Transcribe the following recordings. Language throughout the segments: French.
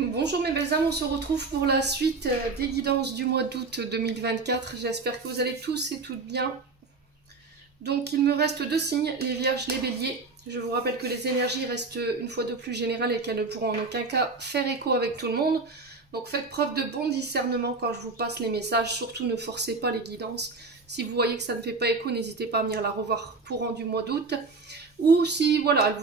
Bonjour mes belles âmes, on se retrouve pour la suite des guidances du mois d'août 2024. J'espère que vous allez tous et toutes bien. Donc il me reste deux signes, les vierges, les béliers. Je vous rappelle que les énergies restent une fois de plus générales et qu'elles ne pourront en aucun cas faire écho avec tout le monde. Donc faites preuve de bon discernement quand je vous passe les messages, surtout ne forcez pas les guidances. Si vous voyez que ça ne fait pas écho, n'hésitez pas à venir la revoir courant du mois d'août. Ou si voilà,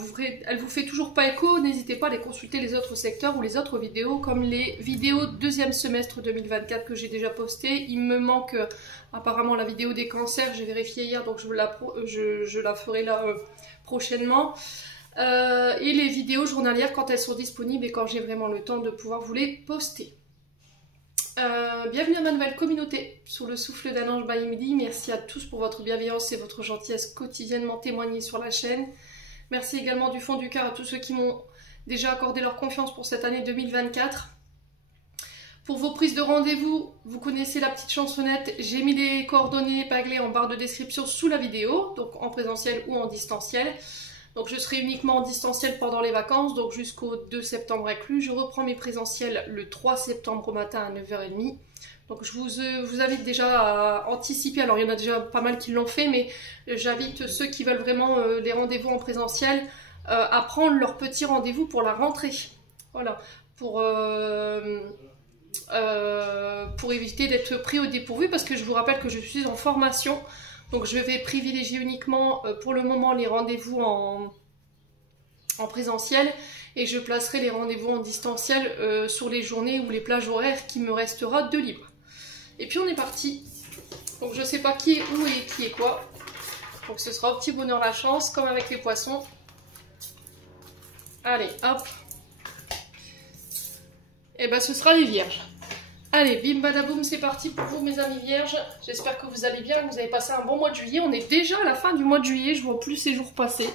elle vous fait toujours pas écho, n'hésitez pas à aller consulter les autres secteurs ou les autres vidéos, comme les vidéos deuxième semestre 2024 que j'ai déjà postées. Il me manque apparemment la vidéo des cancers, j'ai vérifié hier, donc je la ferai là prochainement. Et les vidéos journalières quand elles sont disponibles et quand j'ai vraiment le temps de pouvoir vous les poster. Bienvenue à ma nouvelle communauté sous le souffle d'un ange by Emily. Merci à tous pour votre bienveillance et votre gentillesse quotidiennement témoignée sur la chaîne. Merci également du fond du cœur à tous ceux qui m'ont déjà accordé leur confiance pour cette année 2024. Pour vos prises de rendez-vous, vous connaissez la petite chansonnette. J'ai mis les coordonnées épinglées en barre de description sous la vidéo, donc en présentiel ou en distanciel. Donc je serai uniquement en distanciel pendant les vacances, donc jusqu'au 2 septembre inclus. Je reprends mes présentiels le 3 septembre au matin à 9h30. Donc je vous invite déjà à anticiper, alors il y en a déjà pas mal qui l'ont fait, mais j'invite ceux qui veulent vraiment les rendez-vous en présentiel à prendre leur petit rendez-vous pour la rentrée. Voilà, pour éviter d'être pris au dépourvu, parce que je vous rappelle que je suis en formation. Donc je vais privilégier uniquement pour le moment les rendez-vous en présentiel et je placerai les rendez-vous en distanciel sur les journées ou les plages horaires qui me restera de libre. Et puis on est parti. Donc je sais pas qui est où et qui est quoi. Donc ce sera au petit bonheur la chance, comme avec les poissons. Allez, hop. Et ben ce sera les vierges. Allez, bim badaboum, c'est parti pour vous mes amis vierges. J'espère que vous allez bien, que vous avez passé un bon mois de juillet. On est déjà à la fin du mois de juillet, je vois plus ces jours passer.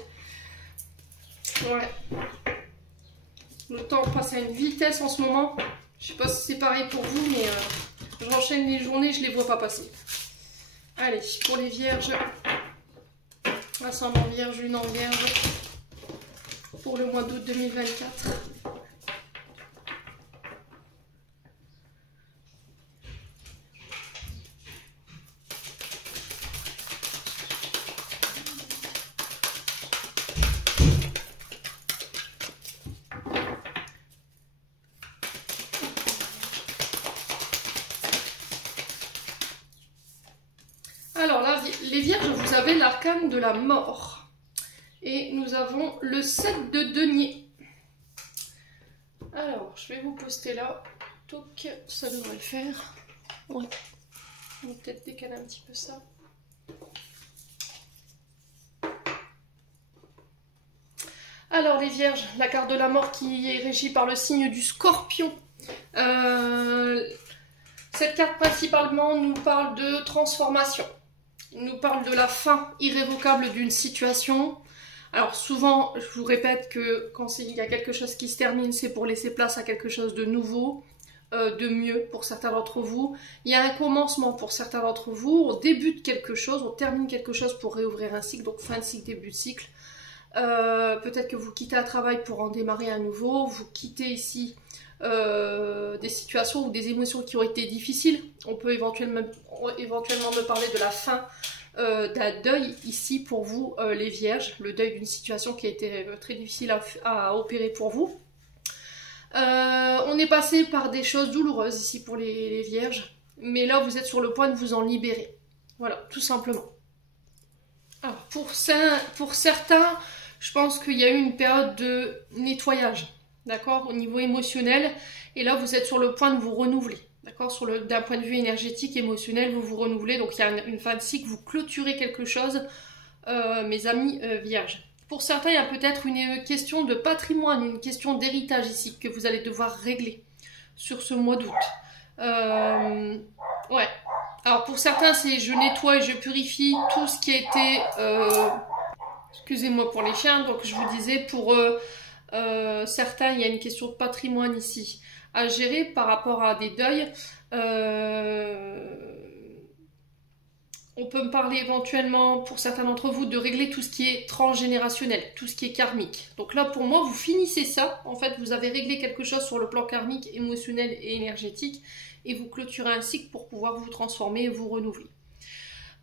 Ouais. Le temps passe à une vitesse en ce moment. Je sais pas si c'est pareil pour vous, mais j'enchaîne les journées, je les vois pas passer. Allez, pour les vierges. Ascendant vierge, lune en vierge. Pour le mois d'août 2024. Alors là, les vierges, vous avez l'arcane de la mort. Et nous avons le 7 de denier. Alors, je vais vous poster là. Toc, ça devrait le faire. Ouais. On va peut-être décaler un petit peu ça. Alors les vierges, la carte de la mort qui est régie par le signe du scorpion. Cette carte principalement nous parle de transformation. Il nous parle de la fin irrévocable d'une situation. Alors souvent, je vous répète que quand il y a quelque chose qui se termine, c'est pour laisser place à quelque chose de nouveau, de mieux pour certains d'entre vous. Il y a un commencement pour certains d'entre vous. On débute quelque chose, on termine quelque chose pour réouvrir un cycle, donc fin de cycle, début de cycle. Peut-être que vous quittez un travail pour en démarrer un nouveau. Vous quittez ici des situations ou des émotions qui ont été difficiles. On peut éventuellement me parler de la fin d'un deuil ici pour vous les vierges, le deuil d'une situation qui a été très difficile à opérer pour vous. On est passé par des choses douloureuses ici pour les vierges, mais là vous êtes sur le point de vous en libérer. Voilà, tout simplement. Alors pour certains, je pense qu'il y a eu une période de nettoyage. D'accord, au niveau émotionnel, et là vous êtes sur le point de vous renouveler, d'accord, d'un point de vue énergétique, émotionnel, vous vous renouvelez, donc il y a une fin de cycle, vous clôturez quelque chose, mes amis vierges. Pour certains, il y a peut-être une question de patrimoine, une question d'héritage ici, que vous allez devoir régler sur ce mois d'août. Ouais, alors pour certains, c'est je nettoie et je purifie tout ce qui a été, excusez-moi pour les chiens, donc je vous disais pour... certains, il y a une question de patrimoine ici à gérer par rapport à des deuils. On peut me parler éventuellement, pour certains d'entre vous, de régler tout ce qui est transgénérationnel, tout ce qui est karmique. Donc là, pour moi, vous finissez ça. En fait, vous avez réglé quelque chose sur le plan karmique, émotionnel et énergétique, et vous clôturez un cycle pour pouvoir vous transformer et vous renouveler.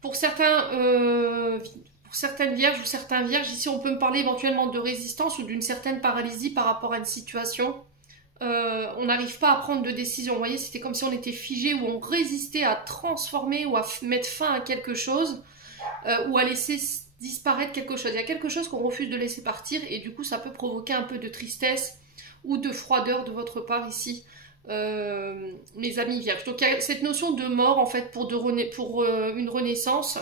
Pour certaines vierges ou certains vierges, ici, on peut me parler éventuellement de résistance ou d'une certaine paralysie par rapport à une situation. On n'arrive pas à prendre de décision. Vous voyez, c'était comme si on était figé ou on résistait à transformer ou à mettre fin à quelque chose ou à laisser disparaître quelque chose. Il y a quelque chose qu'on refuse de laisser partir et du coup, ça peut provoquer un peu de tristesse ou de froideur de votre part ici, mes amis vierges. Donc, il y a cette notion de mort en fait pour une renaissance.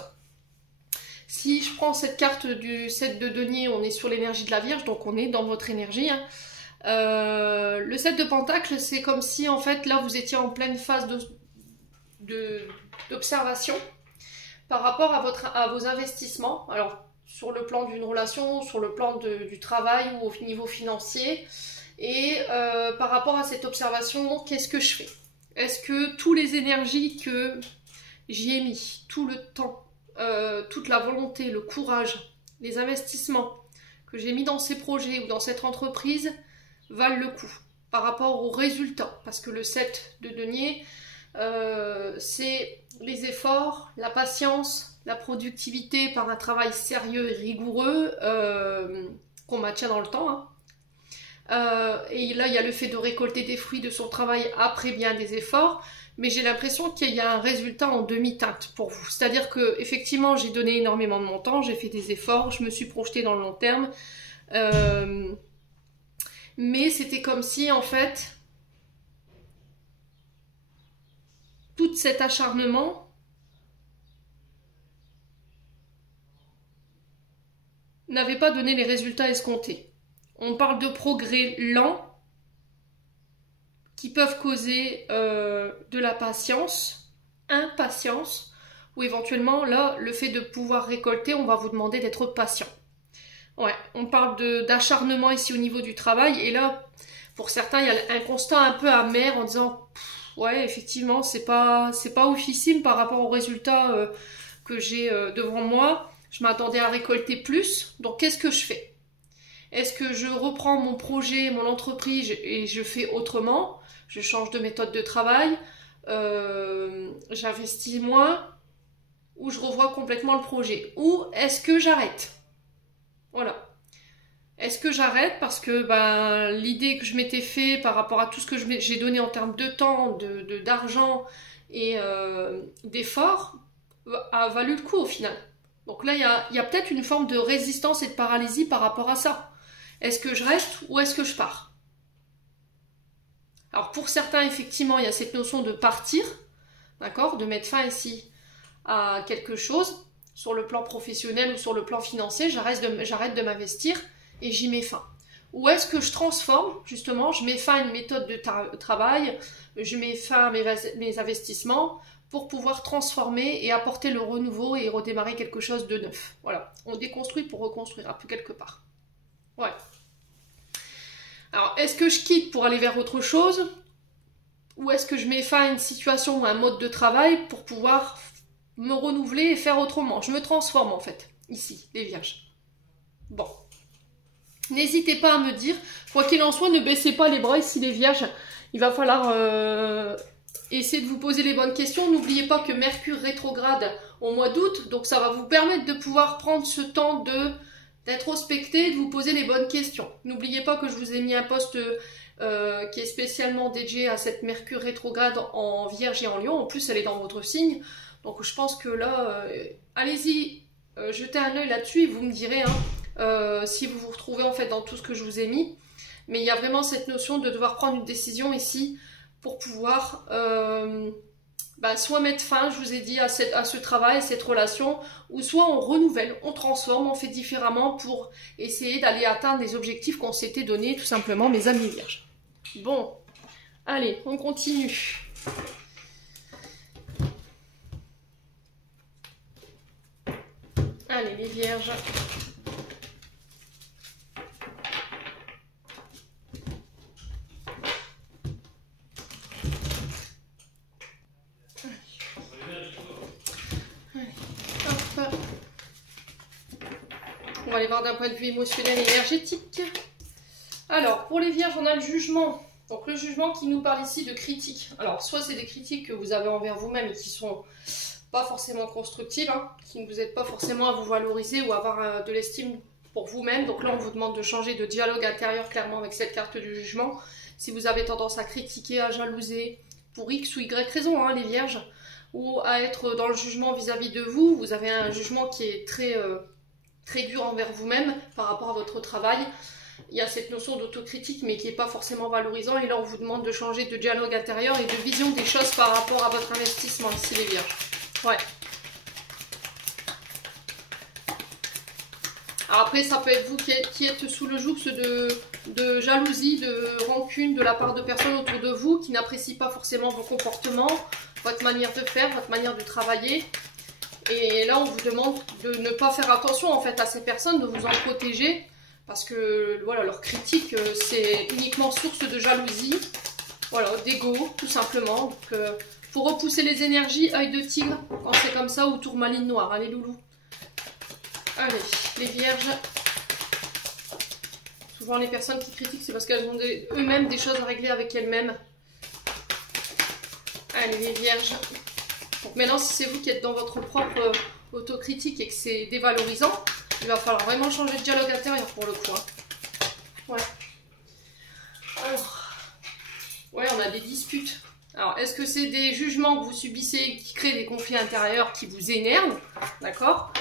Si je prends cette carte du 7 de denier, on est sur l'énergie de la Vierge, donc on est dans votre énergie. Hein. Le 7 de Pentacle, c'est comme si en fait là vous étiez en pleine phase d'observation par rapport à vos investissements. Alors sur le plan d'une relation, sur le plan du travail ou au niveau financier. Et par rapport à cette observation, qu'est-ce que je fais? Est-ce que toutes les énergies que j'y ai mis, tout le temps, toute la volonté, le courage, les investissements que j'ai mis dans ces projets ou dans cette entreprise valent le coup par rapport aux résultats? Parce que le 7 de denier, c'est les efforts, la patience, la productivité par un travail sérieux et rigoureux qu'on maintient dans le temps. Hein. Et là, il y a le fait de récolter des fruits de son travail après bien des efforts. Mais j'ai l'impression qu'il y a un résultat en demi-teinte pour vous. C'est-à-dire que effectivement, j'ai donné énormément de mon temps, j'ai fait des efforts, je me suis projetée dans le long terme. Mais c'était comme si, en fait, tout cet acharnement n'avait pas donné les résultats escomptés. On parle de progrès lents qui peuvent causer de la impatience, ou éventuellement, là, le fait de pouvoir récolter, on va vous demander d'être patient. Ouais, on parle d'acharnement ici au niveau du travail, et là, pour certains, il y a un constat un peu amer en disant, ouais, effectivement, c'est pas oufissime par rapport aux résultats que j'ai devant moi. Je m'attendais à récolter plus, donc qu'est-ce que je fais? Est-ce que je reprends mon projet, mon entreprise et je fais autrement? Je change de méthode de travail, j'investis moins, ou je revois complètement le projet? Ou est-ce que j'arrête? Voilà. Est-ce que j'arrête parce que l'idée que je m'étais fait par rapport à tout ce que j'ai donné en termes de temps, d'argent et d'efforts a valu le coup au final? Donc là, il y a peut-être une forme de résistance et de paralysie par rapport à ça. Est-ce que je reste ou est-ce que je pars? Alors pour certains, effectivement, il y a cette notion de partir, d'accord, de mettre fin ici à quelque chose, sur le plan professionnel ou sur le plan financier, j'arrête de m'investir et j'y mets fin. Ou est-ce que je transforme, justement, je mets fin à une méthode de travail, je mets fin à mes investissements pour pouvoir transformer et apporter le renouveau et redémarrer quelque chose de neuf. Voilà, on déconstruit pour reconstruire un peu quelque part. Ouais. Alors, est-ce que je quitte pour aller vers autre chose? Ou est-ce que je mets fin à une situation ou à un mode de travail pour pouvoir me renouveler et faire autrement? Je me transforme en fait, ici, les vierges. Bon. N'hésitez pas à me dire, quoi qu'il en soit, ne baissez pas les bras ici les vierges. Il va falloir essayer de vous poser les bonnes questions. N'oubliez pas que Mercure rétrograde au mois d'août, donc ça va vous permettre de pouvoir prendre ce temps d'introspecter, de vous poser les bonnes questions. N'oubliez pas que je vous ai mis un post qui est spécialement dédié à cette Mercure rétrograde en Vierge et en Lion. En plus, elle est dans votre signe. Donc je pense que là, allez-y, jetez un œil là-dessus et vous me direz si vous vous retrouvez en fait dans tout ce que je vous ai mis. Mais il y a vraiment cette notion de devoir prendre une décision ici pour pouvoir soit mettre fin, je vous ai dit, à ce travail, à cette relation, ou soit on renouvelle, on transforme, on fait différemment pour essayer d'aller atteindre les objectifs qu'on s'était donnés, tout simplement, mes amis vierges. Bon, allez, on continue. Allez, les vierges. va aller voir d'un point de vue émotionnel et énergétique. Alors, pour les vierges, on a le jugement. Donc, le jugement qui nous parle ici de critiques. Alors, soit c'est des critiques que vous avez envers vous-même et qui sont pas forcément constructives, hein, qui ne vous aident pas forcément à vous valoriser ou à avoir de l'estime pour vous-même. Donc là, on vous demande de changer de dialogue intérieur clairement avec cette carte du jugement. Si vous avez tendance à critiquer, à jalouser, pour X ou Y raison, hein, les vierges, ou à être dans le jugement vis-à-vis de vous, vous avez un jugement qui est très dur envers vous-même par rapport à votre travail. Il y a cette notion d'autocritique mais qui n'est pas forcément valorisant et là on vous demande de changer de dialogue intérieur et de vision des choses par rapport à votre investissement ici les vierges. Ouais. Alors après ça peut être vous qui êtes sous le joug de jalousie, de rancune de la part de personnes autour de vous qui n'apprécient pas forcément vos comportements, votre manière de faire, votre manière de travailler. Et là on vous demande de ne pas faire attention en fait à ces personnes, de vous en protéger. Parce que voilà, leur critique, c'est uniquement source de jalousie, voilà, d'ego, tout simplement. Donc, pour repousser les énergies, œil de tigre, quand c'est comme ça, ou tourmaline noire. Allez, loulou. Allez, les vierges. Souvent, les personnes qui critiquent, c'est parce qu'elles ont eux-mêmes des choses à régler avec elles-mêmes. Allez, les vierges. Donc maintenant, si c'est vous qui êtes dans votre propre autocritique et que c'est dévalorisant, il va falloir vraiment changer de dialogue intérieur pour le coup. Hein. Ouais. Alors, ouais, on a des disputes. Alors, est-ce que c'est des jugements que vous subissez qui créent des conflits intérieurs qui vous énervent? D'accord.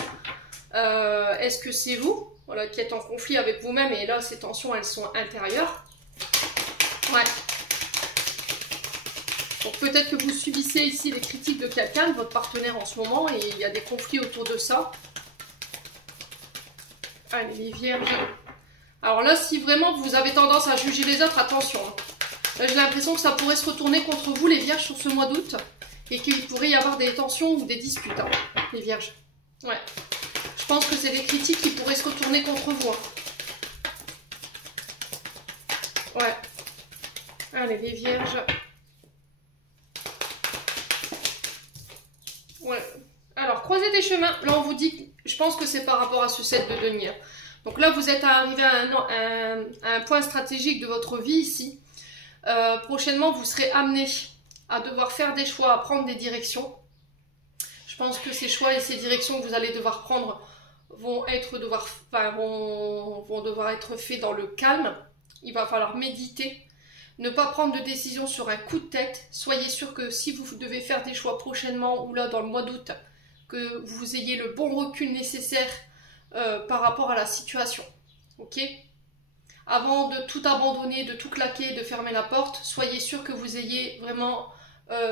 Est-ce que c'est vous, voilà, qui êtes en conflit avec vous-même et là, ces tensions, elles sont intérieures? Ouais. Donc, peut-être que vous subissez ici les critiques de quelqu'un, de votre partenaire en ce moment, et il y a des conflits autour de ça. Allez, les vierges. Alors là, si vraiment vous avez tendance à juger les autres, attention. Là, j'ai l'impression que ça pourrait se retourner contre vous, les vierges, sur ce mois d'août. Et qu'il pourrait y avoir des tensions ou des disputes, hein, les vierges. Ouais. Je pense que c'est des critiques qui pourraient se retourner contre vous. Hein. Ouais. Allez, les vierges. Ouais. Alors, croisez des chemins. Là, on vous dit, je pense que c'est par rapport à ce 7 de denier. Donc là, vous êtes arrivé à un point stratégique de votre vie ici. Prochainement, vous serez amené à devoir faire des choix, à prendre des directions. Je pense que ces choix et ces directions que vous allez devoir prendre vont devoir être faits dans le calme. Il va falloir méditer. Ne pas prendre de décision sur un coup de tête. Soyez sûr que si vous devez faire des choix prochainement ou là dans le mois d'août, que vous ayez le bon recul nécessaire par rapport à la situation. Ok? Avant de tout abandonner, de tout claquer, de fermer la porte, soyez sûr que vous ayez vraiment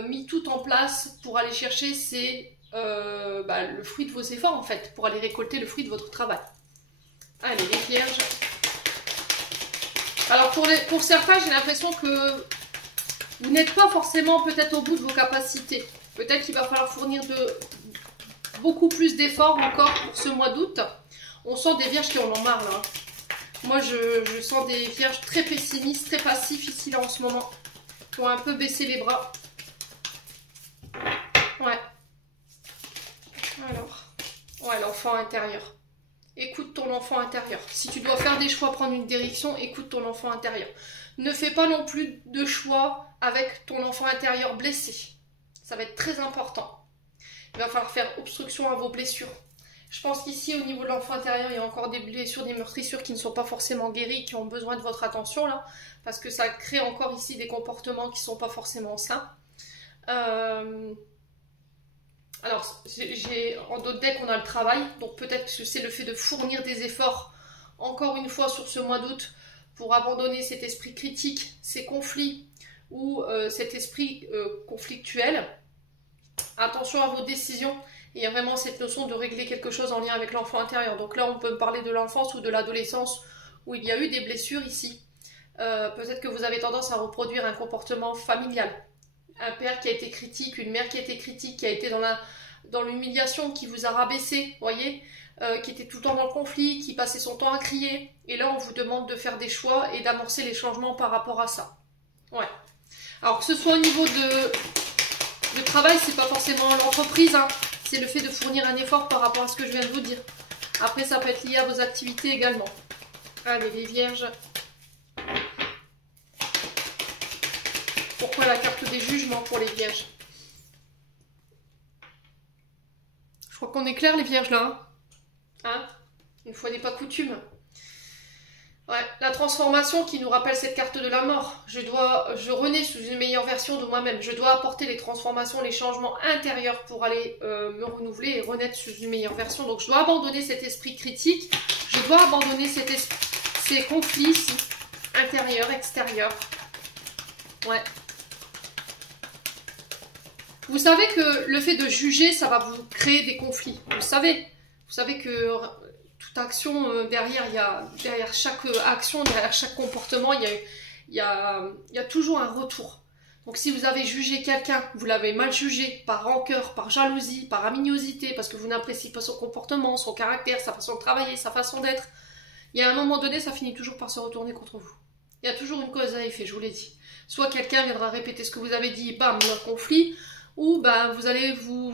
mis tout en place pour aller chercher le fruit de vos efforts en fait, pour aller récolter le fruit de votre travail. Allez les vierges. Alors pour certains, j'ai l'impression que vous n'êtes pas forcément peut-être au bout de vos capacités. Peut-être qu'il va falloir fournir beaucoup plus d'efforts encore pour ce mois d'août. On sent des vierges qui en ont marre là. Moi je sens des vierges très pessimistes, très passifs ici là en ce moment. Qui ont un peu baissé les bras. Ouais. Alors. Ouais, l'enfant intérieur. Écoute ton enfant intérieur. Si tu dois faire des choix, prendre une direction, écoute ton enfant intérieur. Ne fais pas non plus de choix avec ton enfant intérieur blessé. Ça va être très important. Il va falloir faire obstruction à vos blessures. Je pense qu'ici, au niveau de l'enfant intérieur, il y a encore des blessures, des meurtrissures qui ne sont pas forcément guéries, qui ont besoin de votre attention, là. Parce que ça crée encore ici des comportements qui ne sont pas forcément sains. Alors, en d'autres decks, on a le travail. Donc, peut-être que c'est le fait de fournir des efforts, encore une fois, sur ce mois d'août, pour abandonner cet esprit critique, ces conflits, ou cet esprit conflictuel. Attention à vos décisions. Il y a vraiment cette notion de régler quelque chose en lien avec l'enfant intérieur. Donc là, on peut parler de l'enfance ou de l'adolescence où il y a eu des blessures ici. Peut-être que vous avez tendance à reproduire un comportement familial. Un père qui a été critique, une mère qui a été critique, qui a été dans l'humiliation, qui vous a rabaissé, voyez, qui était tout le temps dans le conflit, qui passait son temps à crier. Et là, on vous demande de faire des choix et d'amorcer les changements par rapport à ça. Ouais. Alors que ce soit au niveau de travail, c'est pas forcément l'entreprise, hein. C'est le fait de fournir un effort par rapport à ce que je viens de vous dire. Après, ça peut être lié à vos activités également. Allez, les vierges. Pourquoi la carte des jugements pour les vierges? Je crois qu'on est clair, les vierges, là. Hein? Une fois n'est pas coutume. Ouais, la transformation qui nous rappelle cette carte de la mort. Je renais sous une meilleure version de moi-même. Je dois apporter les transformations, les changements intérieurs pour aller me renouveler et renaître sous une meilleure version. Donc je dois abandonner cet esprit critique. Je dois abandonner ces conflits ici, intérieurs, extérieurs. Ouais. Vous savez que le fait de juger, ça va vous créer des conflits. Vous savez que toute action, derrière chaque action, derrière chaque comportement, il y a toujours un retour. Donc si vous avez jugé quelqu'un, vous l'avez mal jugé par rancœur, par jalousie, par aminosité, parce que vous n'appréciez pas son comportement, son caractère, sa façon de travailler, sa façon d'être, il y a un moment donné, ça finit toujours par se retourner contre vous. Il y a toujours une cause à effet, je vous l'ai dit. Soit quelqu'un viendra répéter ce que vous avez dit, bam, un conflit, ou bah, vous allez vous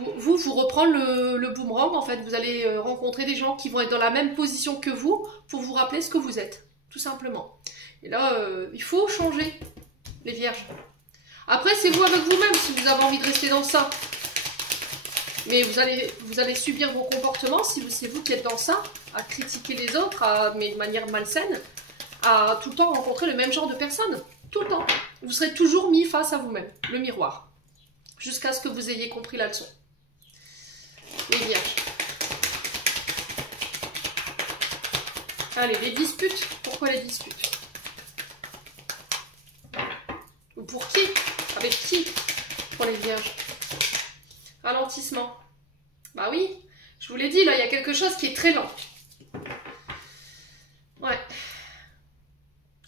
reprendre le boomerang, en fait. Vous allez rencontrer des gens qui vont être dans la même position que vous pour vous rappeler ce que vous êtes, tout simplement. Et là, il faut changer, les vierges. Après, c'est vous avec vous-même si vous avez envie de rester dans ça. Mais vous allez subir vos comportements si c'est vous qui êtes dans ça, à critiquer les autres, mais de manière malsaine, à tout le temps rencontrer le même genre de personnes. Tout le temps. Vous serez toujours mis face à vous-même, le miroir. Jusqu'à ce que vous ayez compris la leçon. Les vierges. Allez, les disputes. Pourquoi les disputes? Ou pour qui? Avec qui? Pour les vierges. Ralentissement. Bah oui, je vous l'ai dit, là, il y a quelque chose qui est très lent. Ouais.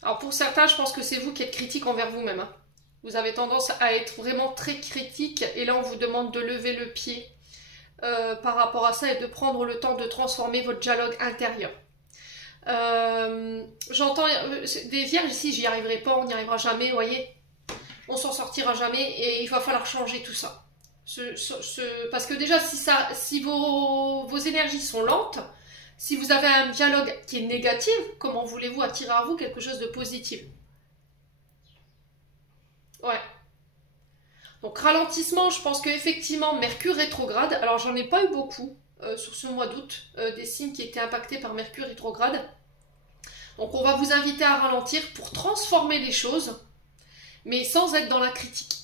Alors pour certains, je pense que c'est vous qui êtes critique envers vous-même. Hein. Vous avez tendance à être vraiment très critique et là on vous demande de lever le pied par rapport à ça et de prendre le temps de transformer votre dialogue intérieur. J'entends des vierges ici, j'y arriverai pas, on n'y arrivera jamais, vous voyez. On s'en sortira jamais et il va falloir changer tout ça. Parce que déjà si vos énergies sont lentes, si vous avez un dialogue qui est négatif, comment voulez-vous attirer à vous quelque chose de positif? Ouais. Donc ralentissement, je pense qu'effectivement, Mercure rétrograde, alors j'en ai pas eu beaucoup sur ce mois d'août, des signes qui étaient impactés par Mercure rétrograde. Donc on va vous inviter à ralentir pour transformer les choses, mais sans être dans la critique,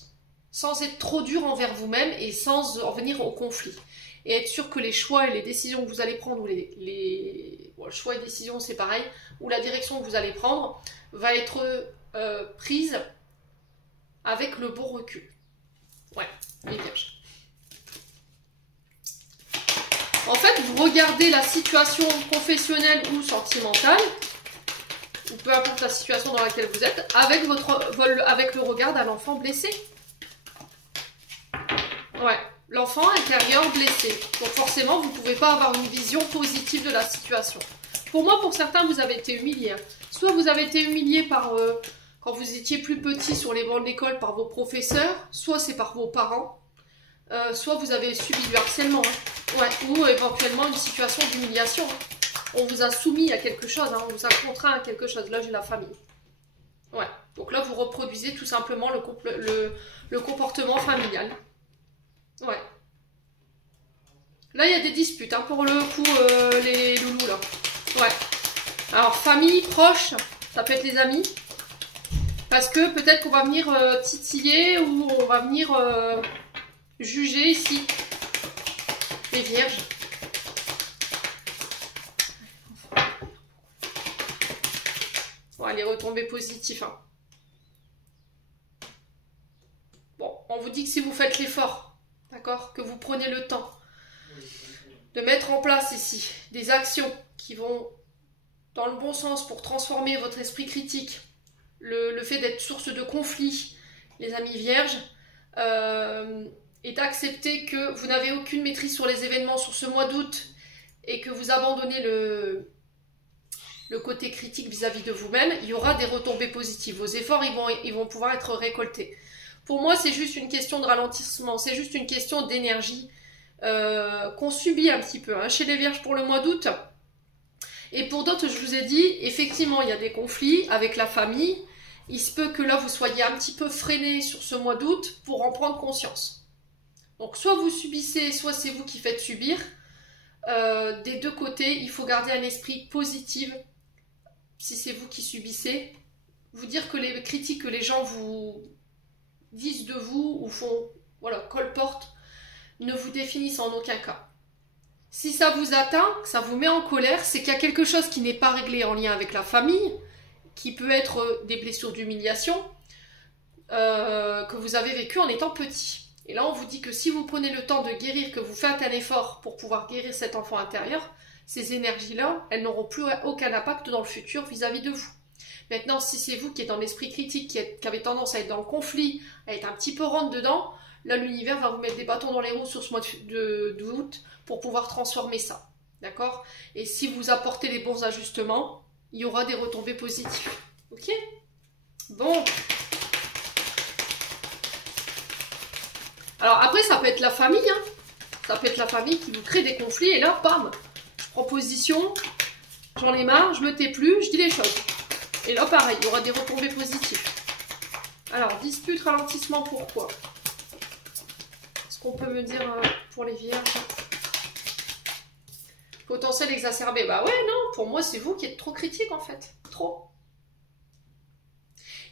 sans être trop dur envers vous-même et sans en venir au conflit. Et être sûr que les choix et les décisions que vous allez prendre, ou bon, choix et décisions c'est pareil, ou la direction que vous allez prendre, va être prise avec le bon recul. Ouais, les vierges. En fait, vous regardez la situation professionnelle ou sentimentale, ou peu importe la situation dans laquelle vous êtes, avec le regard d'un enfant blessé. Ouais, l'enfant intérieur blessé. Donc forcément, vous ne pouvez pas avoir une vision positive de la situation. Pour moi, pour certains, vous avez été humilié. Soit vous avez été humilié par... quand vous étiez plus petit sur les bancs de l'école par vos professeurs, soit c'est par vos parents, soit vous avez subi du harcèlement, hein. Ouais, ou éventuellement une situation d'humiliation. Hein. On vous a soumis à quelque chose, hein. On vous a contraint à quelque chose. Là, j'ai la famille. Ouais, donc là, vous reproduisez tout simplement le comportement familial. Ouais. Là, il y a des disputes, hein, pour le coup, les loulous, là. Ouais. Alors, famille, proche, ça peut être les amis. Parce que peut-être qu'on va venir titiller ou on va venir juger ici. Les vierges. Ouais, les retombées positives. Hein. Bon, on vous dit que si vous faites l'effort, d'accord, que vous prenez le temps de mettre en place ici des actions qui vont dans le bon sens pour transformer votre esprit critique, le fait d'être source de conflit, les amis vierges, et d'accepter que vous n'avez aucune maîtrise sur les événements sur ce mois d'août et que vous abandonnez le côté critique vis-à-vis de vous-même, il y aura des retombées positives. Vos efforts, ils vont pouvoir être récoltés. Pour moi, c'est juste une question de ralentissement, c'est juste une question d'énergie qu'on subit un petit peu. Hein. Chez les vierges pour le mois d'août, Et pour d'autres, je vous ai dit, effectivement, il y a des conflits avec la famille. Il se peut que là, vous soyez un petit peu freiné sur ce mois d'août pour en prendre conscience. Donc, soit vous subissez, soit c'est vous qui faites subir. Des deux côtés, il faut garder un esprit positif. Si c'est vous qui subissez, vous dire que les critiques que les gens vous disent de vous ou font, voilà, colportent, ne vous définissent en aucun cas. Si ça vous atteint, que ça vous met en colère, c'est qu'il y a quelque chose qui n'est pas réglé en lien avec la famille, qui peut être des blessures d'humiliation que vous avez vécues en étant petit. Et là, on vous dit que si vous prenez le temps de guérir, que vous faites un effort pour pouvoir guérir cet enfant intérieur, ces énergies-là, elles n'auront plus aucun impact dans le futur vis-à-vis de vous. Maintenant, si c'est vous qui êtes dans l'esprit critique, qui avez tendance à être dans le conflit, à être un petit peu rentre dedans, là, l'univers va vous mettre des bâtons dans les roues sur ce mois d'août pour pouvoir transformer ça. D'accord? Et si vous apportez les bons ajustements, il y aura des retombées positives. Ok? Bon. Alors après, ça peut être la famille, hein. Ça peut être la famille qui vous crée des conflits, et là, bam, je prends position, j'en ai marre, je me tais plus, je dis les choses. Et là, pareil, il y aura des retombées positives. Alors, dispute, ralentissement, pourquoi? Est-ce qu'on peut me dire pour les vierges? Potentiel exacerbé. Bah ouais, non, pour moi, c'est vous qui êtes trop critique, en fait. Trop.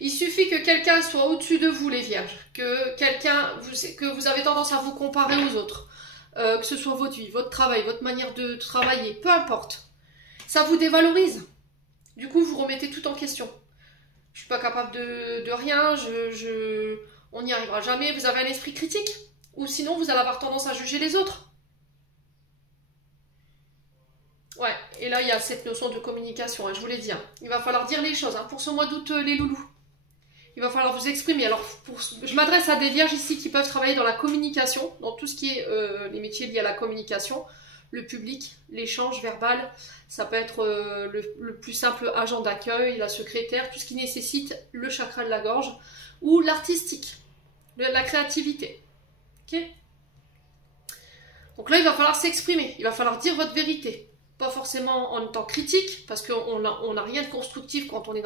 Il suffit que quelqu'un soit au-dessus de vous, les vierges. Que vous avez tendance à vous comparer aux autres. Que ce soit votre vie, votre travail, votre manière de travailler. Peu importe. Ça vous dévalorise. Du coup, vous remettez tout en question. Je suis pas capable de rien. On n'y arrivera jamais. Vous avez un esprit critique. Ou sinon, vous allez avoir tendance à juger les autres. Ouais, et là, il y a cette notion de communication, hein, je vous l'ai dit. Hein. Il va falloir dire les choses. Hein, pour ce mois d'août, les loulous. Il va falloir vous exprimer. Alors, je m'adresse à des vierges ici qui peuvent travailler dans la communication, dans tout ce qui est les métiers liés à la communication, le public, l'échange verbal. Ça peut être le plus simple agent d'accueil, la secrétaire, tout ce qui nécessite le chakra de la gorge, ou l'artistique, la créativité. Ok ? Donc là, il va falloir s'exprimer. Il va falloir dire votre vérité. Pas forcément en étant critique, parce qu'on n'a rien de constructif quand on est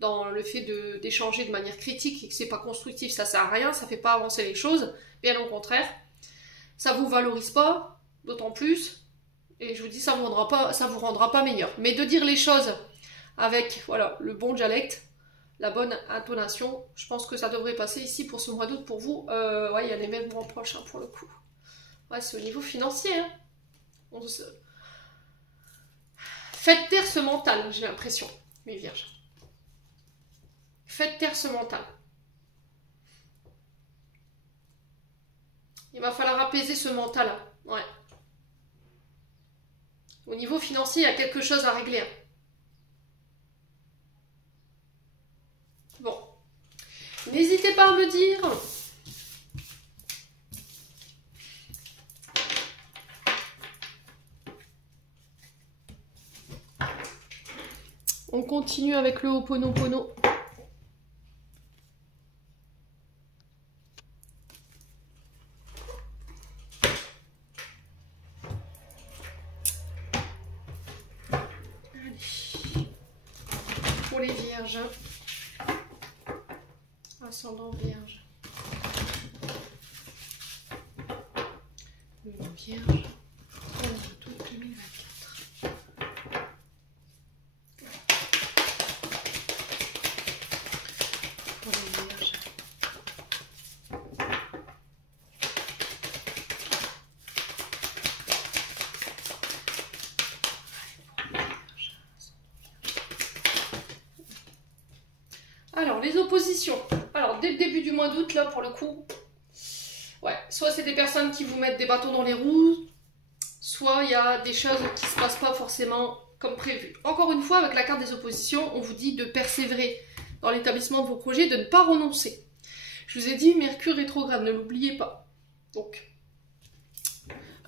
dans le fait d'échanger de manière critique et que c'est pas constructif, ça sert à rien, ça fait pas avancer les choses, bien au contraire. Ça vous valorise pas, d'autant plus, et je vous dis, ça vous rendra pas meilleur. Mais de dire les choses avec, voilà, le bon dialecte, la bonne intonation, je pense que ça devrait passer ici pour ce mois d'août pour vous. Ouais, il y a les mêmes reproches, hein, pour le coup. Ouais, c'est au niveau financier, hein. Faites taire ce mental, j'ai l'impression, mes vierges. Faites taire ce mental. Il va falloir apaiser ce mental-là. Ouais. Au niveau financier, il y a quelque chose à régler. Hein. Bon. N'hésitez pas à me dire. On continue avec le Ho'oponopono. Allez. Pour les vierges. Ascendant vierge. Le vierge. Pour tout 2024. Alors, les oppositions. Alors, dès le début du mois d'août, là, pour le coup, ouais, soit c'est des personnes qui vous mettent des bâtons dans les roues, soit il y a des choses qui ne se passent pas forcément comme prévu. Encore une fois, avec la carte des oppositions, on vous dit de persévérer dans l'établissement de vos projets, de ne pas renoncer. Je vous ai dit, Mercure rétrograde, ne l'oubliez pas. Donc,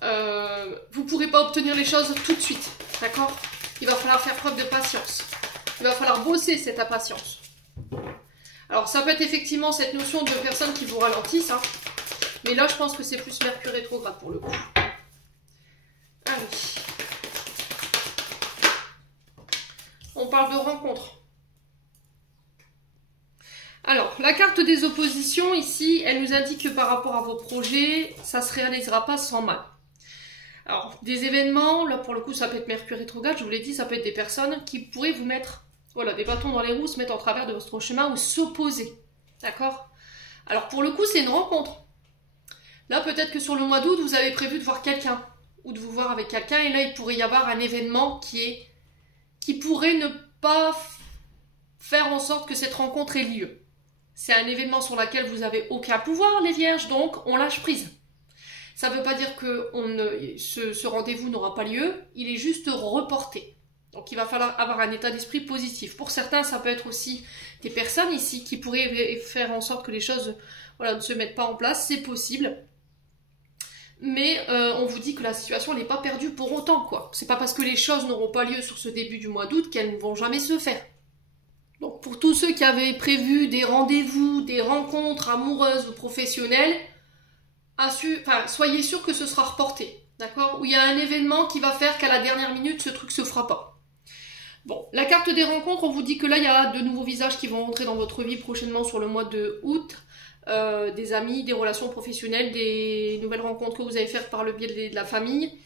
vous ne pourrez pas obtenir les choses tout de suite, d'accord? Il va falloir faire preuve de patience. Il va falloir bosser cette impatience. Alors, ça peut être effectivement cette notion de personnes qui vous ralentissent, hein. Mais là, je pense que c'est plus Mercure rétrograde pour le coup. Allez. la carte des oppositions, ici, elle nous indique que par rapport à vos projets, ça ne se réalisera pas sans mal. Alors, des événements, là pour le coup, ça peut être Mercure rétrograde, je vous l'ai dit, ça peut être des personnes qui pourraient vous mettre, voilà, des bâtons dans les roues, se mettre en travers de votre chemin ou s'opposer. D'accord? Alors, pour le coup, c'est une rencontre. Là, peut-être que sur le mois d'août, vous avez prévu de voir quelqu'un, ou de vous voir avec quelqu'un, et là, il pourrait y avoir un événement qui pourrait ne pas faire en sorte que cette rencontre ait lieu. C'est un événement sur lequel vous n'avez aucun pouvoir, les vierges, donc on lâche prise. Ça ne veut pas dire que ce rendez-vous n'aura pas lieu, il est juste reporté. Donc il va falloir avoir un état d'esprit positif. Pour certains, ça peut être aussi des personnes ici qui pourraient faire en sorte que les choses voilà, ne se mettent pas en place, c'est possible. Mais on vous dit que la situation n'est pas perdue pour autant, quoi. C'est pas parce que les choses n'auront pas lieu sur ce début du mois d'août qu'elles ne vont jamais se faire. Donc pour tous ceux qui avaient prévu des rendez-vous, des rencontres amoureuses ou professionnelles, soyez sûr que ce sera reporté, d'accord? Ou il y a un événement qui va faire qu'à la dernière minute, ce truc se fera pas. Bon, la carte des rencontres, on vous dit que là, il y a de nouveaux visages qui vont rentrer dans votre vie prochainement sur le mois de août. Des amis, des relations professionnelles, des nouvelles rencontres que vous allez faire par le biais de la famille.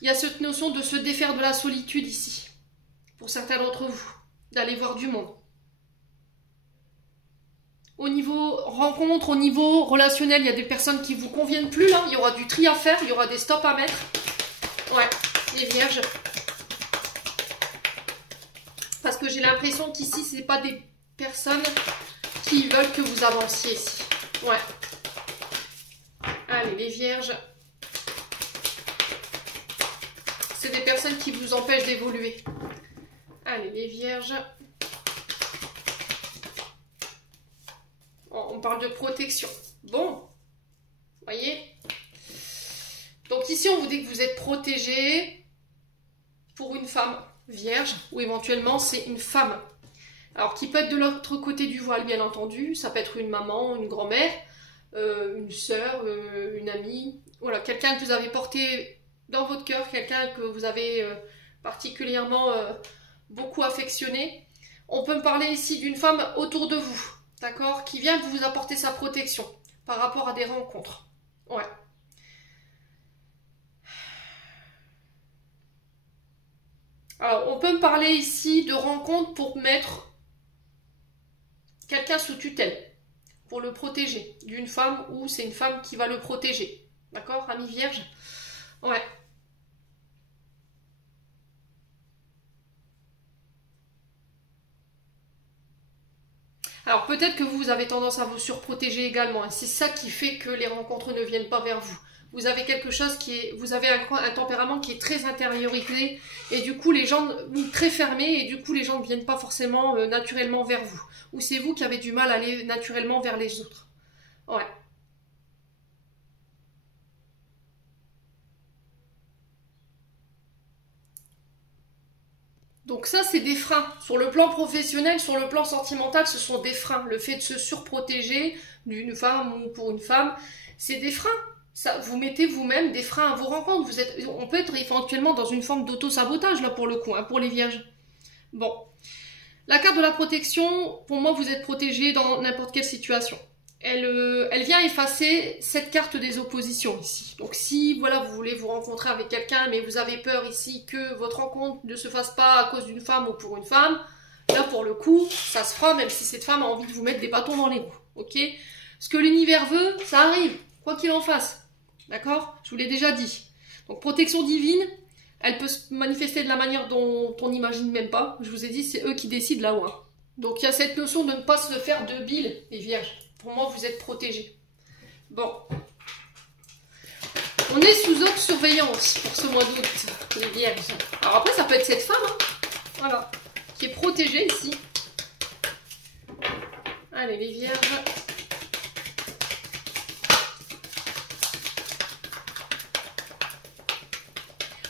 Il y a cette notion de se défaire de la solitude ici, pour certains d'entre vous, d'aller voir du monde. Au niveau rencontre, au niveau relationnel, il y a des personnes qui vous conviennent plus, là. Il y aura du tri à faire, il y aura des stops à mettre. Ouais, les vierges. Parce que j'ai l'impression qu'ici, ce n'est pas des personnes qui veulent que vous avanciez ici. Ouais. Allez, les vierges. C'est des personnes qui vous empêchent d'évoluer. Allez, les vierges. On parle de protection. Bon. Voyez? Donc ici, on vous dit que vous êtes protégé pour une femme vierge, ou éventuellement, c'est une femme. Alors, qui peut être de l'autre côté du voile, bien entendu. Ça peut être une maman, une grand-mère, une sœur, une amie. Voilà, quelqu'un que vous avez porté dans votre cœur, quelqu'un que vous avez particulièrement beaucoup affectionné. On peut me parler ici d'une femme autour de vous, d'accord, qui vient vous apporter sa protection par rapport à des rencontres. Ouais. Alors, on peut me parler ici de rencontres pour mettre quelqu'un sous tutelle, pour le protéger, d'une femme ou c'est une femme qui va le protéger. D'accord, ami vierge? Ouais. Alors peut-être que vous avez tendance à vous surprotéger également, et c'est ça qui fait que les rencontres ne viennent pas vers vous. Vous avez quelque chose vous avez un tempérament qui est très intériorisé, et du coup les gens, très fermés, et du coup les gens ne viennent pas forcément naturellement vers vous. Ou c'est vous qui avez du mal à aller naturellement vers les autres. Ouais. Donc ça, c'est des freins. Sur le plan professionnel, sur le plan sentimental, ce sont des freins. Le fait de se surprotéger d'une femme ou pour une femme, c'est des freins. Ça, vous mettez vous-même des freins à vos rencontres. On peut être éventuellement dans une forme d'auto-sabotage, là, pour le coup, hein, pour les vierges. Bon. La carte de la protection, pour moi, vous êtes protégé dans n'importe quelle situation. Elle vient effacer cette carte des oppositions ici. Donc si voilà, vous voulez vous rencontrer avec quelqu'un, mais vous avez peur ici que votre rencontre ne se fasse pas à cause d'une femme ou pour une femme, là pour le coup, ça se fera même si cette femme a envie de vous mettre des bâtons dans les roues. Ok? Ce que l'univers veut, ça arrive, quoi qu'il en fasse. D'accord? Je vous l'ai déjà dit. Donc protection divine, elle peut se manifester de la manière dont on n'imagine même pas. Je vous ai dit, c'est eux qui décident là-haut. Hein. Donc il y a cette notion de ne pas se faire de bile, les vierges. Pour moi, vous êtes protégés. Bon. On est sous haute surveillance pour ce mois d'août, les vierges. Alors après, ça peut être cette femme, hein, voilà, qui est protégée ici. Allez, les vierges.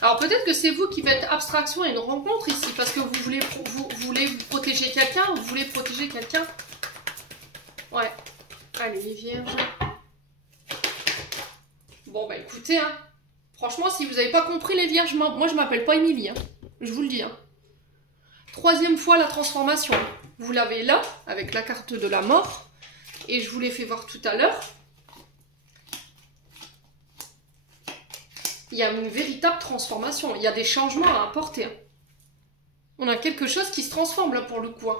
Alors peut-être que c'est vous qui faites abstraction à une rencontre ici, parce que vous voulez vous protéger quelqu'un, ou vous voulez protéger quelqu'un. Ouais. Allez, les vierges. Bon, bah écoutez, hein, franchement, si vous n'avez pas compris les vierges, moi je m'appelle pas Émilie. Hein. Je vous le dis. Hein. Troisième fois la transformation. Vous l'avez là, avec la carte de la mort. Et je vous l'ai fait voir tout à l'heure. Il y a une véritable transformation. Il y a des changements à apporter. Hein. On a quelque chose qui se transforme là pour le coup. Hein.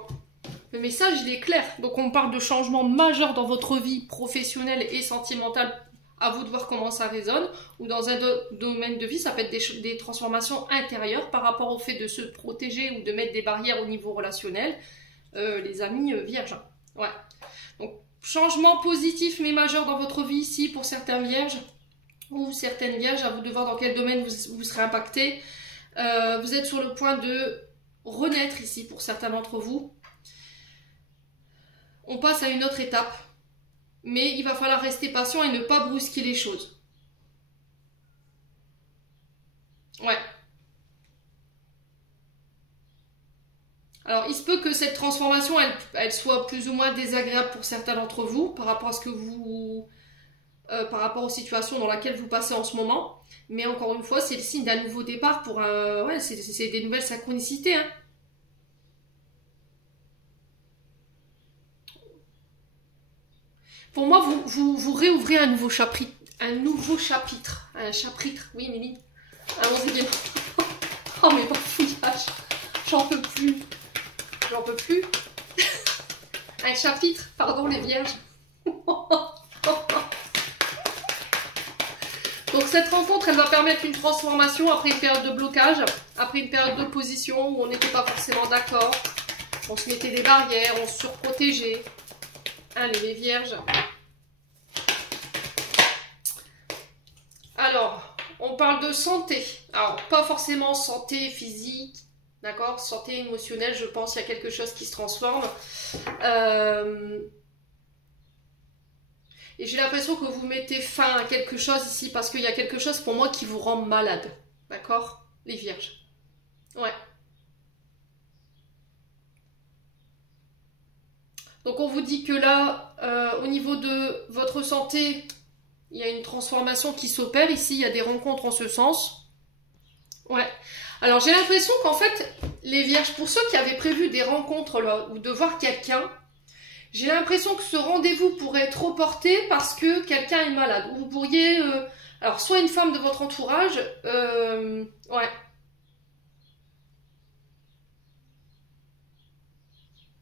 Le message, il est clair. Donc, on parle de changements majeurs dans votre vie professionnelle et sentimentale. À vous de voir comment ça résonne. Ou dans un domaine de vie, ça peut être des transformations intérieures par rapport au fait de se protéger ou de mettre des barrières au niveau relationnel. Les amis vierges. Ouais. Donc, changement positif mais majeur dans votre vie ici pour certains vierges. Ou certaines vierges, à vous de voir dans quel domaine vous serez impacté. Vous êtes sur le point de renaître ici pour certains d'entre vous. On passe à une autre étape, mais il va falloir rester patient et ne pas brusquer les choses. Ouais. Alors, il se peut que cette transformation, elle soit plus ou moins désagréable pour certains d'entre vous par rapport à ce que vous... par rapport aux situations dans lesquelles vous passez en ce moment. Mais encore une fois, c'est le signe d'un nouveau départ pour un... Ouais, c'est des nouvelles synchronicités, hein. Pour moi, vous réouvrez un nouveau chapitre. Un chapitre, oui, Mimi. Allons-y bien. Oh, mais bafouillage. J'en peux plus. J'en peux plus. Un chapitre, pardon, les vierges. Donc, cette rencontre, elle va permettre une transformation après une période de blocage, après une période d'opposition où on n'était pas forcément d'accord. On se mettait des barrières, on se surprotégeait. Allez, les vierges. Alors, on parle de santé. Alors, pas forcément santé physique, d'accord? Santé émotionnelle, je pense qu'il y a quelque chose qui se transforme. Et j'ai l'impression que vous mettez fin à quelque chose ici parce qu'il y a quelque chose pour moi qui vous rend malade. D'accord? Les vierges. Ouais. Donc on vous dit que là, au niveau de votre santé, il y a une transformation qui s'opère. Ici, il y a des rencontres en ce sens. Ouais. Alors j'ai l'impression qu'en fait, les vierges, pour ceux qui avaient prévu des rencontres là, ou de voir quelqu'un, j'ai l'impression que ce rendez-vous pourrait être reporté parce que quelqu'un est malade. Ou vous pourriez... alors soit une femme de votre entourage... ouais.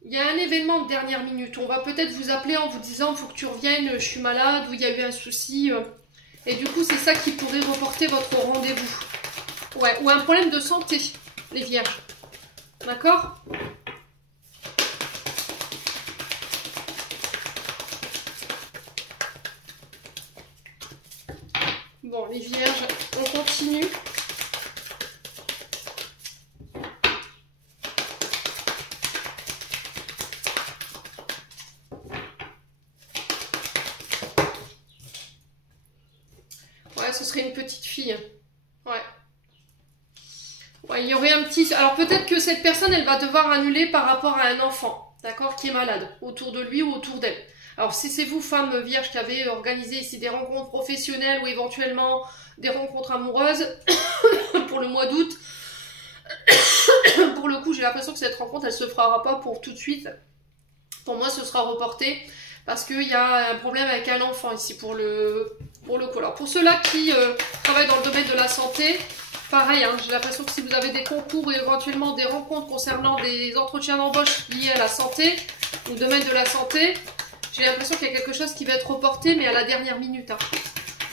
Il y a un événement de dernière minute. On va peut-être vous appeler en vous disant il faut que tu reviennes, je suis malade, ou il y a eu un souci. Et du coup, c'est ça qui pourrait reporter votre rendez-vous. Ouais, ou un problème de santé, les vierges. D'accord ? Bon, les vierges, on continue. Ouais, ce serait une petite fille. Ouais. Ouais, il y aurait un petit... Alors peut-être que cette personne, elle va devoir annuler par rapport à un enfant, d'accord, qui est malade, autour de lui ou autour d'elle. Alors si c'est vous, femme vierge, qui avez organisé ici des rencontres professionnelles ou éventuellement des rencontres amoureuses pour le mois d'août, pour le coup, j'ai l'impression que cette rencontre, elle se fera pas pour tout de suite. Pour moi, ce sera reporté parce qu'il y a un problème avec un enfant ici pour le coup. Alors pour ceux-là qui travaillent dans le domaine de la santé, pareil, hein, j'ai l'impression que si vous avez des concours ou éventuellement des rencontres concernant des entretiens d'embauche liés à la santé, ou le domaine de la santé, j'ai l'impression qu'il y a quelque chose qui va être reporté, mais à la dernière minute. Hein.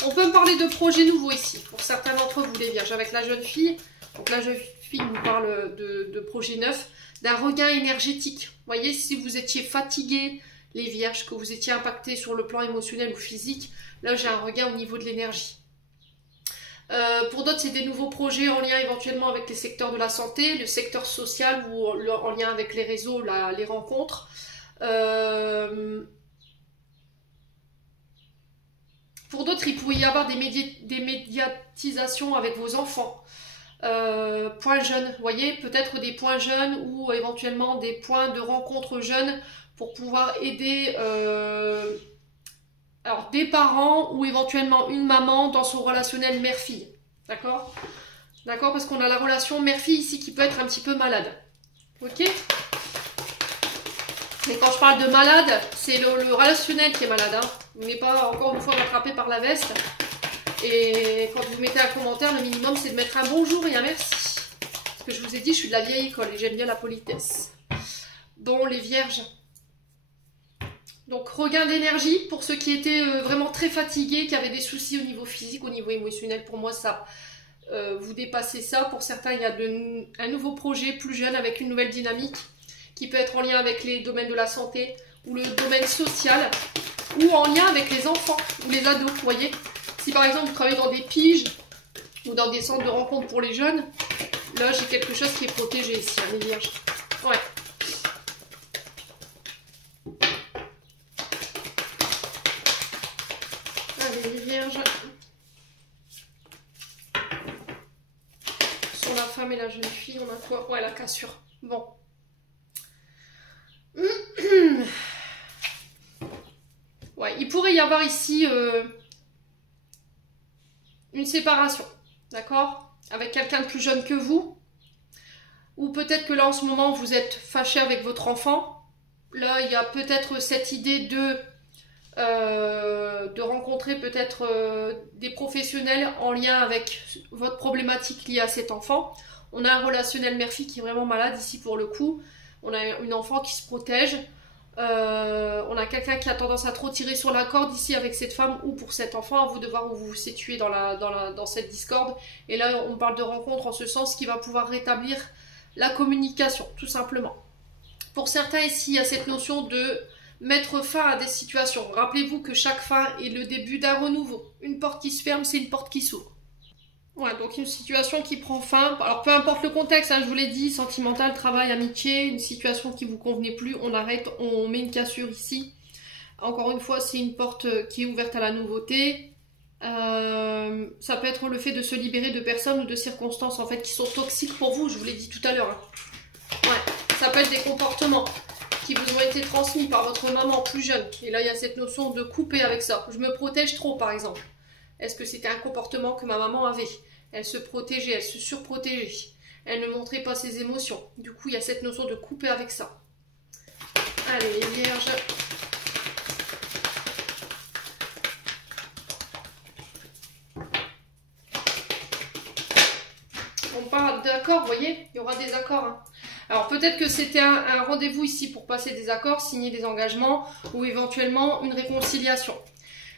On peut me parler de projets nouveaux ici, pour certains d'entre vous les vierges, avec la jeune fille. Donc la jeune fille nous parle de projets neufs, d'un regain énergétique. Vous voyez, si vous étiez fatigué, les vierges, que vous étiez impacté sur le plan émotionnel ou physique, là j'ai un regain au niveau de l'énergie. Pour d'autres, c'est des nouveaux projets en lien éventuellement avec les secteurs de la santé, le secteur social ou en lien avec les réseaux, les rencontres. Pour d'autres, il pourrait y avoir des médiatisations avec vos enfants. Points jeunes, vous voyez, peut-être des points jeunes ou éventuellement des points de rencontre jeunes pour pouvoir aider alors, des parents ou éventuellement une maman dans son relationnel mère-fille. D'accord ? D'accord? Parce qu'on a la relation mère-fille ici qui peut être un petit peu malade. Ok? Et quand je parle de malade, c'est le relationnel qui est malade. Hein. Vous n'êtes pas encore une fois rattrapé par la veste. Et quand vous mettez un commentaire, le minimum c'est de mettre un bonjour et un merci. Parce que je vous ai dit, je suis de la vieille école et j'aime bien la politesse. Bon, les vierges. Donc, regain d'énergie pour ceux qui étaient vraiment très fatigués, qui avaient des soucis au niveau physique, au niveau émotionnel. Pour moi, ça, vous dépassez ça. Pour certains, il y a un nouveau projet plus jeune avec une nouvelle dynamique qui peut être en lien avec les domaines de la santé ou le domaine social ou en lien avec les enfants ou les ados, vous voyez. Si par exemple vous travaillez dans des piges ou dans des centres de rencontre pour les jeunes, là j'ai quelque chose qui est protégé ici, hein, les vierges. Ouais. Allez les vierges. Sur la femme et la jeune fille, on a quoi? Ouais, la cassure. Bon. Ouais, il pourrait y avoir ici une séparation, d'accord? Avec quelqu'un de plus jeune que vous. Ou peut-être que là, en ce moment, vous êtes fâché avec votre enfant. Là, il y a peut-être cette idée de rencontrer peut-être des professionnels en lien avec votre problématique liée à cet enfant. On a un relationnel mère-fille qui est vraiment malade ici pour le coup. On a une enfant qui se protège. On a quelqu'un qui a tendance à trop tirer sur la corde ici avec cette femme ou pour cet enfant, à vous de voir où vous vous situez dans cette discorde. Et là, on parle de rencontre en ce sens qui va pouvoir rétablir la communication, tout simplement. Pour certains ici, il y a cette notion de mettre fin à des situations. Rappelez-vous que chaque fin est le début d'un renouveau. Une porte qui se ferme, c'est une porte qui s'ouvre. Ouais, donc une situation qui prend fin. Alors peu importe le contexte, hein, je vous l'ai dit, sentimental, travail, amitié, une situation qui vous convenait plus, on arrête, on met une cassure ici. Encore une fois, c'est une porte qui est ouverte à la nouveauté. Ça peut être le fait de se libérer de personnes ou de circonstances en fait qui sont toxiques pour vous, je vous l'ai dit tout à l'heure. Hein. Ouais, ça peut être des comportements qui vous ont été transmis par votre maman plus jeune. Et là, il y a cette notion de couper avec ça. Je me protège trop, par exemple. Est-ce que c'était un comportement que ma maman avait? Elle se protégeait, elle se surprotégeait. Elle ne montrait pas ses émotions. Du coup, il y a cette notion de couper avec ça. Allez, les vierges. On parle d'accords, vous voyez? Il y aura des accords. Hein. Alors, peut-être que c'était un rendez-vous ici pour passer des accords, signer des engagements ou éventuellement une réconciliation.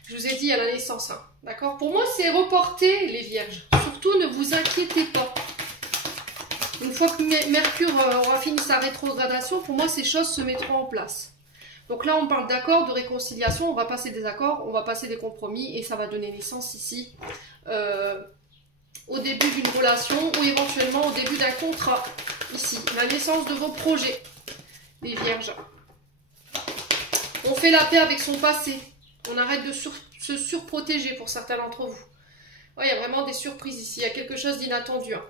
Je vous ai dit à la naissance, hein, d'accord? Pour moi, c'est reporter les vierges. Surtout, ne vous inquiétez pas. Une fois que Mercure aura fini sa rétrogradation, pour moi, ces choses se mettront en place. Donc là, on parle d'accord, de réconciliation, on va passer des accords, on va passer des compromis, et ça va donner naissance ici au début d'une relation ou éventuellement au début d'un contrat. Ici, la naissance de vos projets, les vierges. On fait la paix avec son passé. On arrête de se surprotéger pour certains d'entre vous. Ouais, il y a vraiment des surprises ici. Il y a quelque chose d'inattendu. Hein.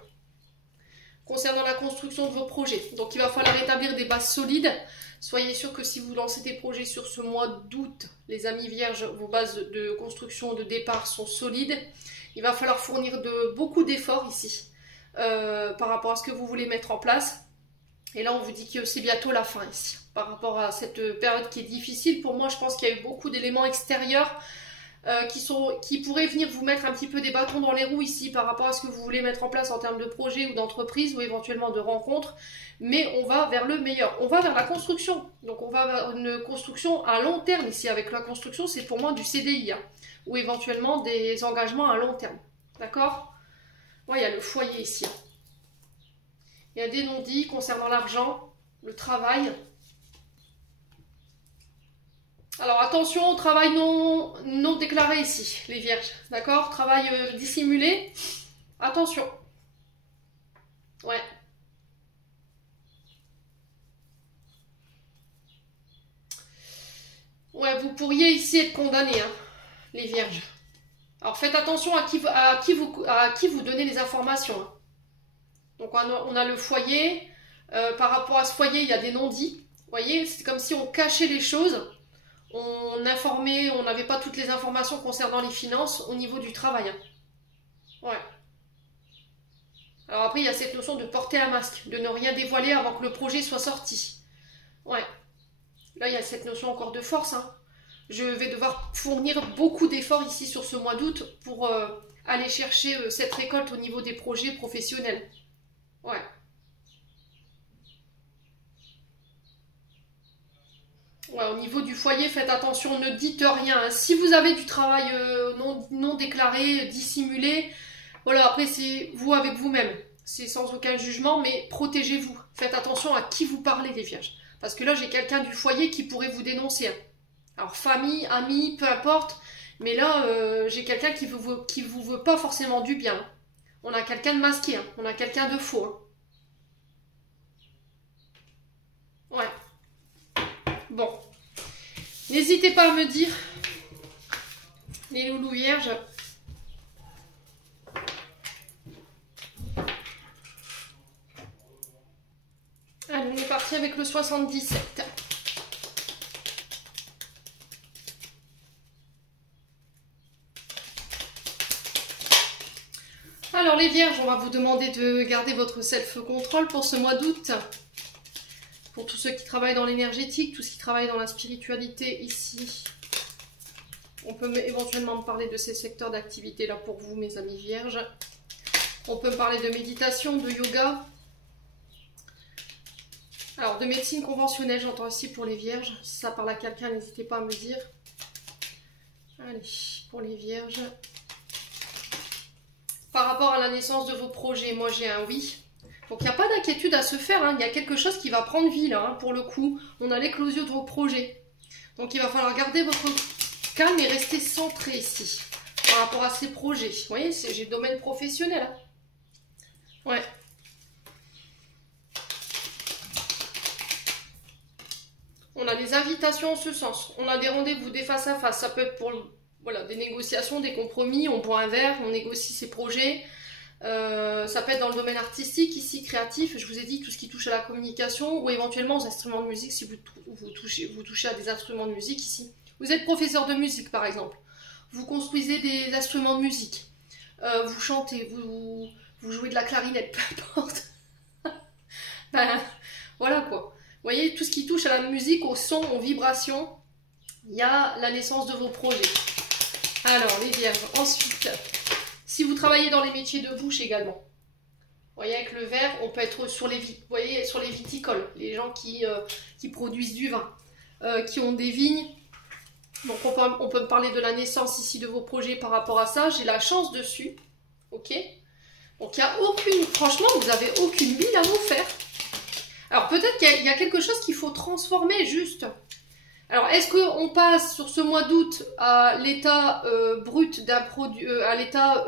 Concernant la construction de vos projets. Donc, il va falloir établir des bases solides. Soyez sûr que si vous lancez des projets sur ce mois d'août, les amis vierges, vos bases de construction, de départ sont solides. Il va falloir fournir beaucoup d'efforts ici par rapport à ce que vous voulez mettre en place. Et là, on vous dit que c'est bientôt la fin ici. Par rapport à cette période qui est difficile, pour moi, je pense qu'il y a eu beaucoup d'éléments extérieurs qui pourraient venir vous mettre un petit peu des bâtons dans les roues ici par rapport à ce que vous voulez mettre en place en termes de projet ou d'entreprise ou éventuellement de rencontres. Mais on va vers le meilleur. On va vers la construction. Donc, on va vers une construction à long terme ici. Avec la construction, c'est pour moi du CDI. Hein, ou éventuellement des engagements à long terme. D'accord? Ouais, il y a le foyer ici. Hein. Il y a des non-dits concernant l'argent, le travail. Alors attention au travail non déclaré ici, les vierges. D'accord? Travail dissimulé. Attention. Ouais. Ouais, vous pourriez ici être condamné, hein, les vierges. Alors faites attention à qui vous donnez les informations. Hein. Donc on a le foyer. Par rapport à ce foyer, il y a des non-dits. Vous voyez, c'est comme si on cachait les choses. On informait, on n'avait pas toutes les informations concernant les finances au niveau du travail. Ouais. Alors après, il y a cette notion de porter un masque, de ne rien dévoiler avant que le projet soit sorti. Ouais. Là, il y a cette notion encore de force. Hein. Je vais devoir fournir beaucoup d'efforts ici sur ce mois d'août pour aller chercher cette récolte au niveau des projets professionnels. Ouais. Ouais, au niveau du foyer, faites attention, ne dites rien. Hein. Si vous avez du travail non déclaré, dissimulé, voilà, après c'est vous avec vous-même. C'est sans aucun jugement, mais protégez-vous. Faites attention à qui vous parlez, les vierges. Parce que là, j'ai quelqu'un du foyer qui pourrait vous dénoncer. Hein. Alors, famille, amis, peu importe. Mais là, j'ai quelqu'un qui vous veut pas forcément du bien. On a quelqu'un de masqué, hein. On a quelqu'un de faux. Hein. Ouais. Bon. N'hésitez pas à me dire, les loulous vierges. Allez, on est parti avec le 77. Alors les vierges, on va vous demander de garder votre self-control pour ce mois d'août. Pour tous ceux qui travaillent dans l'énergétique, tous ceux qui travaillent dans la spiritualité ici. On peut éventuellement me parler de ces secteurs d'activité là pour vous, mes amis vierges. On peut me parler de méditation, de yoga. Alors, de médecine conventionnelle, j'entends ici pour les vierges. Si ça parle à quelqu'un, n'hésitez pas à me le dire. Allez, pour les vierges. Par rapport à la naissance de vos projets, moi j'ai un oui. Donc il n'y a pas d'inquiétude à se faire. Hein. Il y a quelque chose qui va prendre vie là, hein, pour le coup. On a l'éclosion de vos projets. Donc il va falloir garder votre calme et rester centré ici. Par rapport à ces projets. Vous voyez, j'ai le domaine professionnel. Hein. Ouais. On a des invitations en ce sens. On a des rendez-vous, des face à face. Ça peut être pour voilà, des négociations, des compromis. On boit un verre, on négocie ses projets. Ça peut être dans le domaine artistique, ici, créatif. Je vous ai dit tout ce qui touche à la communication ou éventuellement aux instruments de musique si vous touchez à des instruments de musique ici. Vous êtes professeur de musique, par exemple. Vous construisez des instruments de musique. Vous chantez, vous jouez de la clarinette, peu importe. Ben, voilà quoi. Vous voyez, tout ce qui touche à la musique, au son, aux vibrations, il y a la naissance de vos projets. Alors, les vierges, ensuite, si vous travaillez dans les métiers de bouche également, vous voyez, avec le verre, on peut être sur les viticoles, les gens qui produisent du vin, qui ont des vignes. Donc, on peut me parler de la naissance ici de vos projets par rapport à ça. J'ai la chance dessus, ok? Donc, il n'y a aucune, franchement, vous n'avez aucune bille à vous faire. Alors peut-être qu'il y a quelque chose qu'il faut transformer juste. Alors est-ce qu'on passe sur ce mois d'août à l'état brut d'un produit, à l'état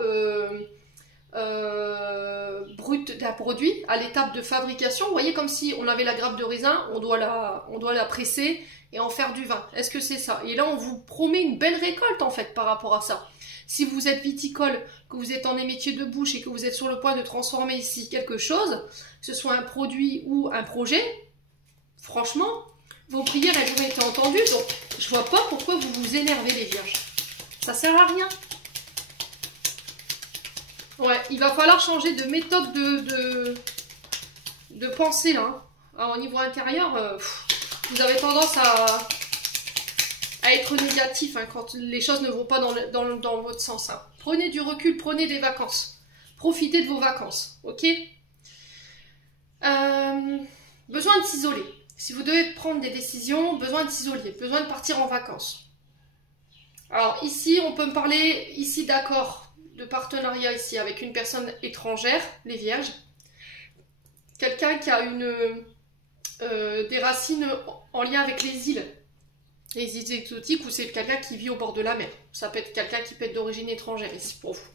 brut d'un produit, à l'étape de fabrication? Vous voyez, comme si on avait la grappe de raisin, on doit la presser et en faire du vin. Est-ce que c'est ça? Et là on vous promet une belle récolte en fait par rapport à ça. Si vous êtes viticole, que vous êtes dans les métiers de bouche et que vous êtes sur le point de transformer ici quelque chose, que ce soit un produit ou un projet, franchement, vos prières, elles ont été entendues, donc je vois pas pourquoi vous vous énervez les vierges. Ça sert à rien. Ouais, il va falloir changer de méthode de pensée, hein. Alors, au niveau intérieur, vous avez tendance à être négatif, hein, quand les choses ne vont pas dans votre sens. Hein. Prenez du recul, prenez des vacances. Profitez de vos vacances, ok? Besoin de s'isoler. Si vous devez prendre des décisions, besoin de s'isoler, besoin de partir en vacances. Alors ici, on peut me parler ici d'accord de partenariat ici avec une personne étrangère, les vierges. Quelqu'un qui a des racines en lien avec les îles exotiques, ou c'est quelqu'un qui vit au bord de la mer. Ça peut être quelqu'un qui peut être d'origine étrangère ici pour vous.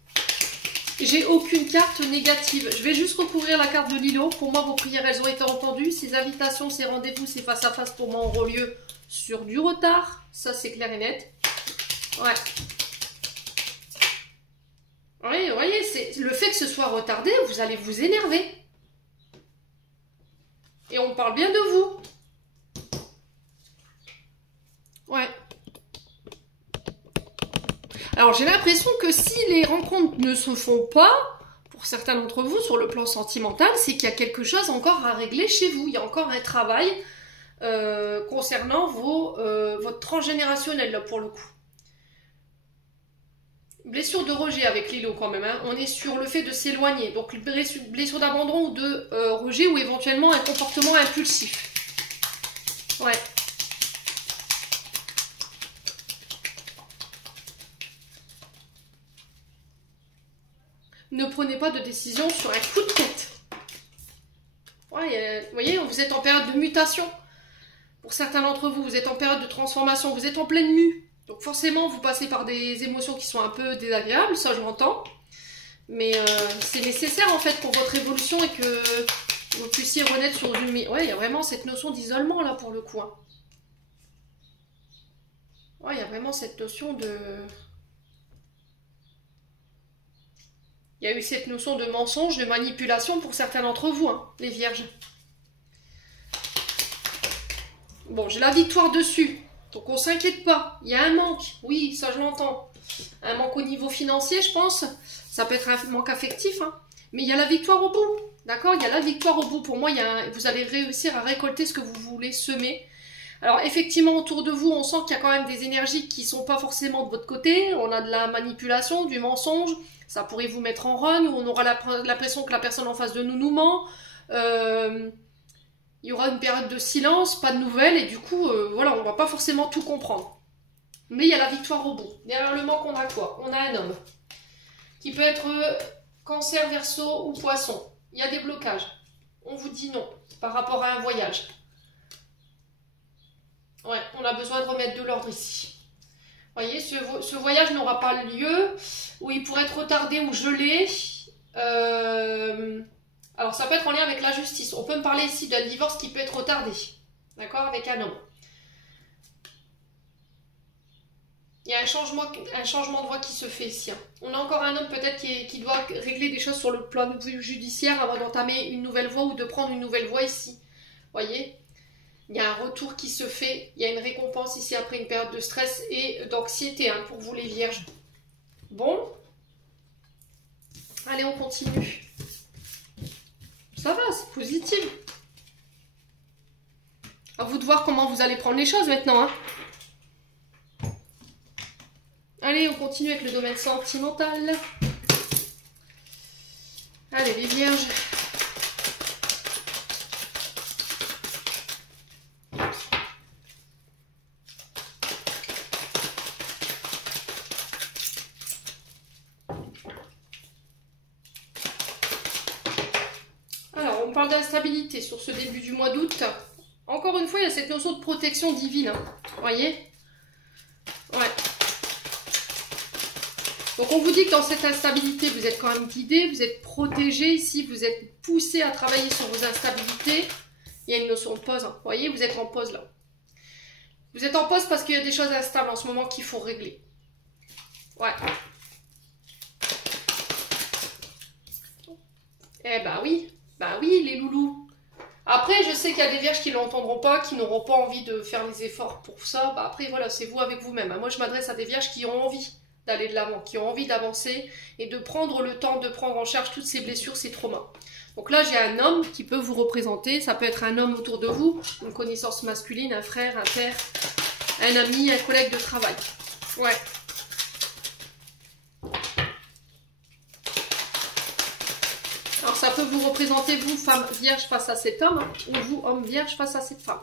J'ai aucune carte négative. Je vais juste recouvrir la carte de Lilo. Pour moi, vos prières, elles ont été entendues. Ces invitations, ces rendez-vous, ces face-à-face, pour moi, auront lieu sur du retard. Ça, c'est clair et net. Ouais. Oui, vous voyez, c'est le fait que ce soit retardé, vous allez vous énerver. Et on parle bien de vous. Ouais. Alors j'ai l'impression que si les rencontres ne se font pas, pour pour certains d'entre vous, sur le plan sentimental, c'est qu'il y a quelque chose encore à régler chez vous. Il y a encore un travail concernant votre transgénérationnel, là, pour le coup. Blessure de rejet avec Lilo, quand même. Hein. On est sur le fait de s'éloigner. Donc, blessure d'abandon ou de rejet, ou éventuellement un comportement impulsif. Ouais. Ne prenez pas de décision sur un coup de tête. Ouais, vous voyez, vous êtes en période de mutation. Pour certains d'entre vous, vous êtes en période de transformation, vous êtes en pleine mue. Donc forcément, vous passez par des émotions qui sont un peu désagréables, ça je l'entends. Mais c'est nécessaire en fait pour votre évolution et que vous puissiez renaître sur une... Ouais, il y a vraiment cette notion d'isolement là pour le coup. Hein. Ouais, il y a vraiment cette notion de... Il y a eu cette notion de mensonge, de manipulation pour certains d'entre vous, hein, les vierges. Bon, j'ai la victoire dessus. Donc on s'inquiète pas. Il y a un manque. Oui, ça je l'entends. Un manque au niveau financier, je pense. Ça peut être un manque affectif. Hein. Mais il y a la victoire au bout. D'accord? Il y a la victoire au bout. Pour moi, vous allez réussir à récolter ce que vous voulez semer. Alors effectivement, autour de vous, on sent qu'il y a quand même des énergies qui ne sont pas forcément de votre côté. On a de la manipulation, du mensonge. Ça pourrait vous mettre en run, ou on aura l'impression que la personne en face de nous ment. Il y aura une période de silence, pas de nouvelles, et du coup, voilà, on va pas forcément tout comprendre. Mais il y a la victoire au bout. Derrière le manque, on a quoi? On a un homme qui peut être Cancer, Verseau ou Poisson. Il y a des blocages. On vous dit non par rapport à un voyage. Ouais, on a besoin de remettre de l'ordre ici. Vous voyez, ce voyage n'aura pas lieu, ou il pourrait être retardé ou gelé. Alors, ça peut être en lien avec la justice. On peut me parler ici d'un divorce qui peut être retardé. D'accord? Avec un homme. Il y a un changement de voie qui se fait ici. Hein. On a encore un homme peut-être qui doit régler des choses sur le plan judiciaire avant d'entamer une nouvelle voie ou de prendre une nouvelle voie ici. Vous voyez? Il y a un retour qui se fait, il y a une récompense ici après une période de stress et d'anxiété hein, pour vous les vierges. Bon. Allez, on continue. Ça va, c'est positif. À vous de voir comment vous allez prendre les choses maintenant. Hein. Allez, on continue avec le domaine sentimental. Allez, les vierges. Alors, on parle d'instabilité sur ce début du mois d'août. Encore une fois, il y a cette notion de protection divine. Hein. Vous voyez? Ouais. Donc on vous dit que dans cette instabilité, vous êtes quand même guidé, vous êtes protégé ici, vous êtes poussé à travailler sur vos instabilités. Il y a une notion de pause, hein. Vous voyez, vous êtes en pause là. Vous êtes en pause parce qu'il y a des choses instables en ce moment qu'il faut régler. Ouais. Eh bah oui, les loulous. Après, je sais qu'il y a des vierges qui ne l'entendront pas, qui n'auront pas envie de faire les efforts pour ça. Bah après, voilà, c'est vous avec vous-même. Moi, je m'adresse à des vierges qui ont envie d'aller de l'avant, qui ont envie d'avancer et de prendre le temps de prendre en charge toutes ces blessures, ces traumas. Donc là, j'ai un homme qui peut vous représenter. Ça peut être un homme autour de vous, une connaissance masculine, un frère, un père, un ami, un collègue de travail. Ouais. Alors ça peut vous représenter, vous, femme vierge face à cet homme, hein, ou vous, homme vierge face à cette femme.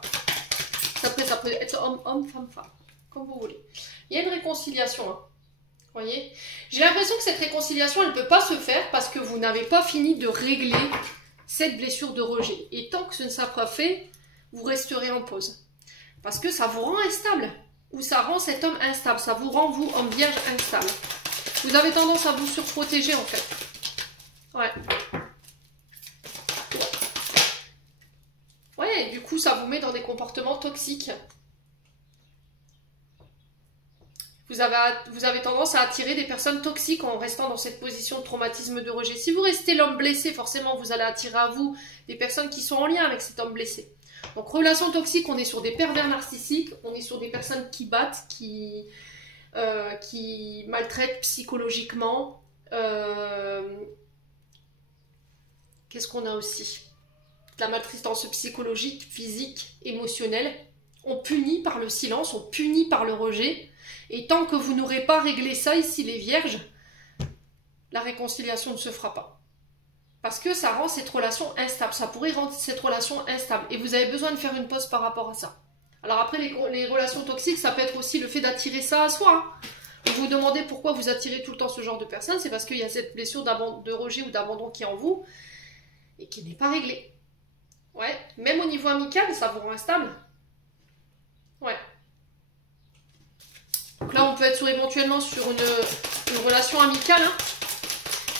Après, ça peut être homme, femme, comme vous voulez. Il y a une réconciliation, hein. Vous voyez? J'ai l'impression que cette réconciliation, elle ne peut pas se faire parce que vous n'avez pas fini de régler cette blessure de rejet. Et tant que ce ne sera pas fait, vous resterez en pause. Parce que ça vous rend instable. Ou ça rend cet homme instable. Ça vous rend, vous, homme vierge, instable. Vous avez tendance à vous surprotéger, en fait. Ouais. Ouais, et du coup, ça vous met dans des comportements toxiques. Vous avez tendance à attirer des personnes toxiques en restant dans cette position de traumatisme de rejet. Si vous restez l'homme blessé, forcément, vous allez attirer à vous des personnes qui sont en lien avec cet homme blessé. Donc, relation toxique, on est sur des pervers narcissiques, on est sur des personnes qui battent, qui maltraitent psychologiquement. Qu'est-ce qu'on a aussi? De la maltraitance psychologique, physique, émotionnelle. On punit par le silence, on punit par le rejet. Et tant que vous n'aurez pas réglé ça ici, les vierges, la réconciliation ne se fera pas. Parce que ça rend cette relation instable. Ça pourrait rendre cette relation instable. Et vous avez besoin de faire une pause par rapport à ça. Alors après, les relations toxiques, ça peut être aussi le fait d'attirer ça à soi. Vous vous demandez pourquoi vous attirez tout le temps ce genre de personnes. C'est parce qu'il y a cette blessure de rejet ou d'abandon qui est en vous et qui n'est pas réglée. Ouais, même au niveau amical, ça vous rend instable. Ouais. Donc là, on peut être éventuellement sur une relation amicale. Hein.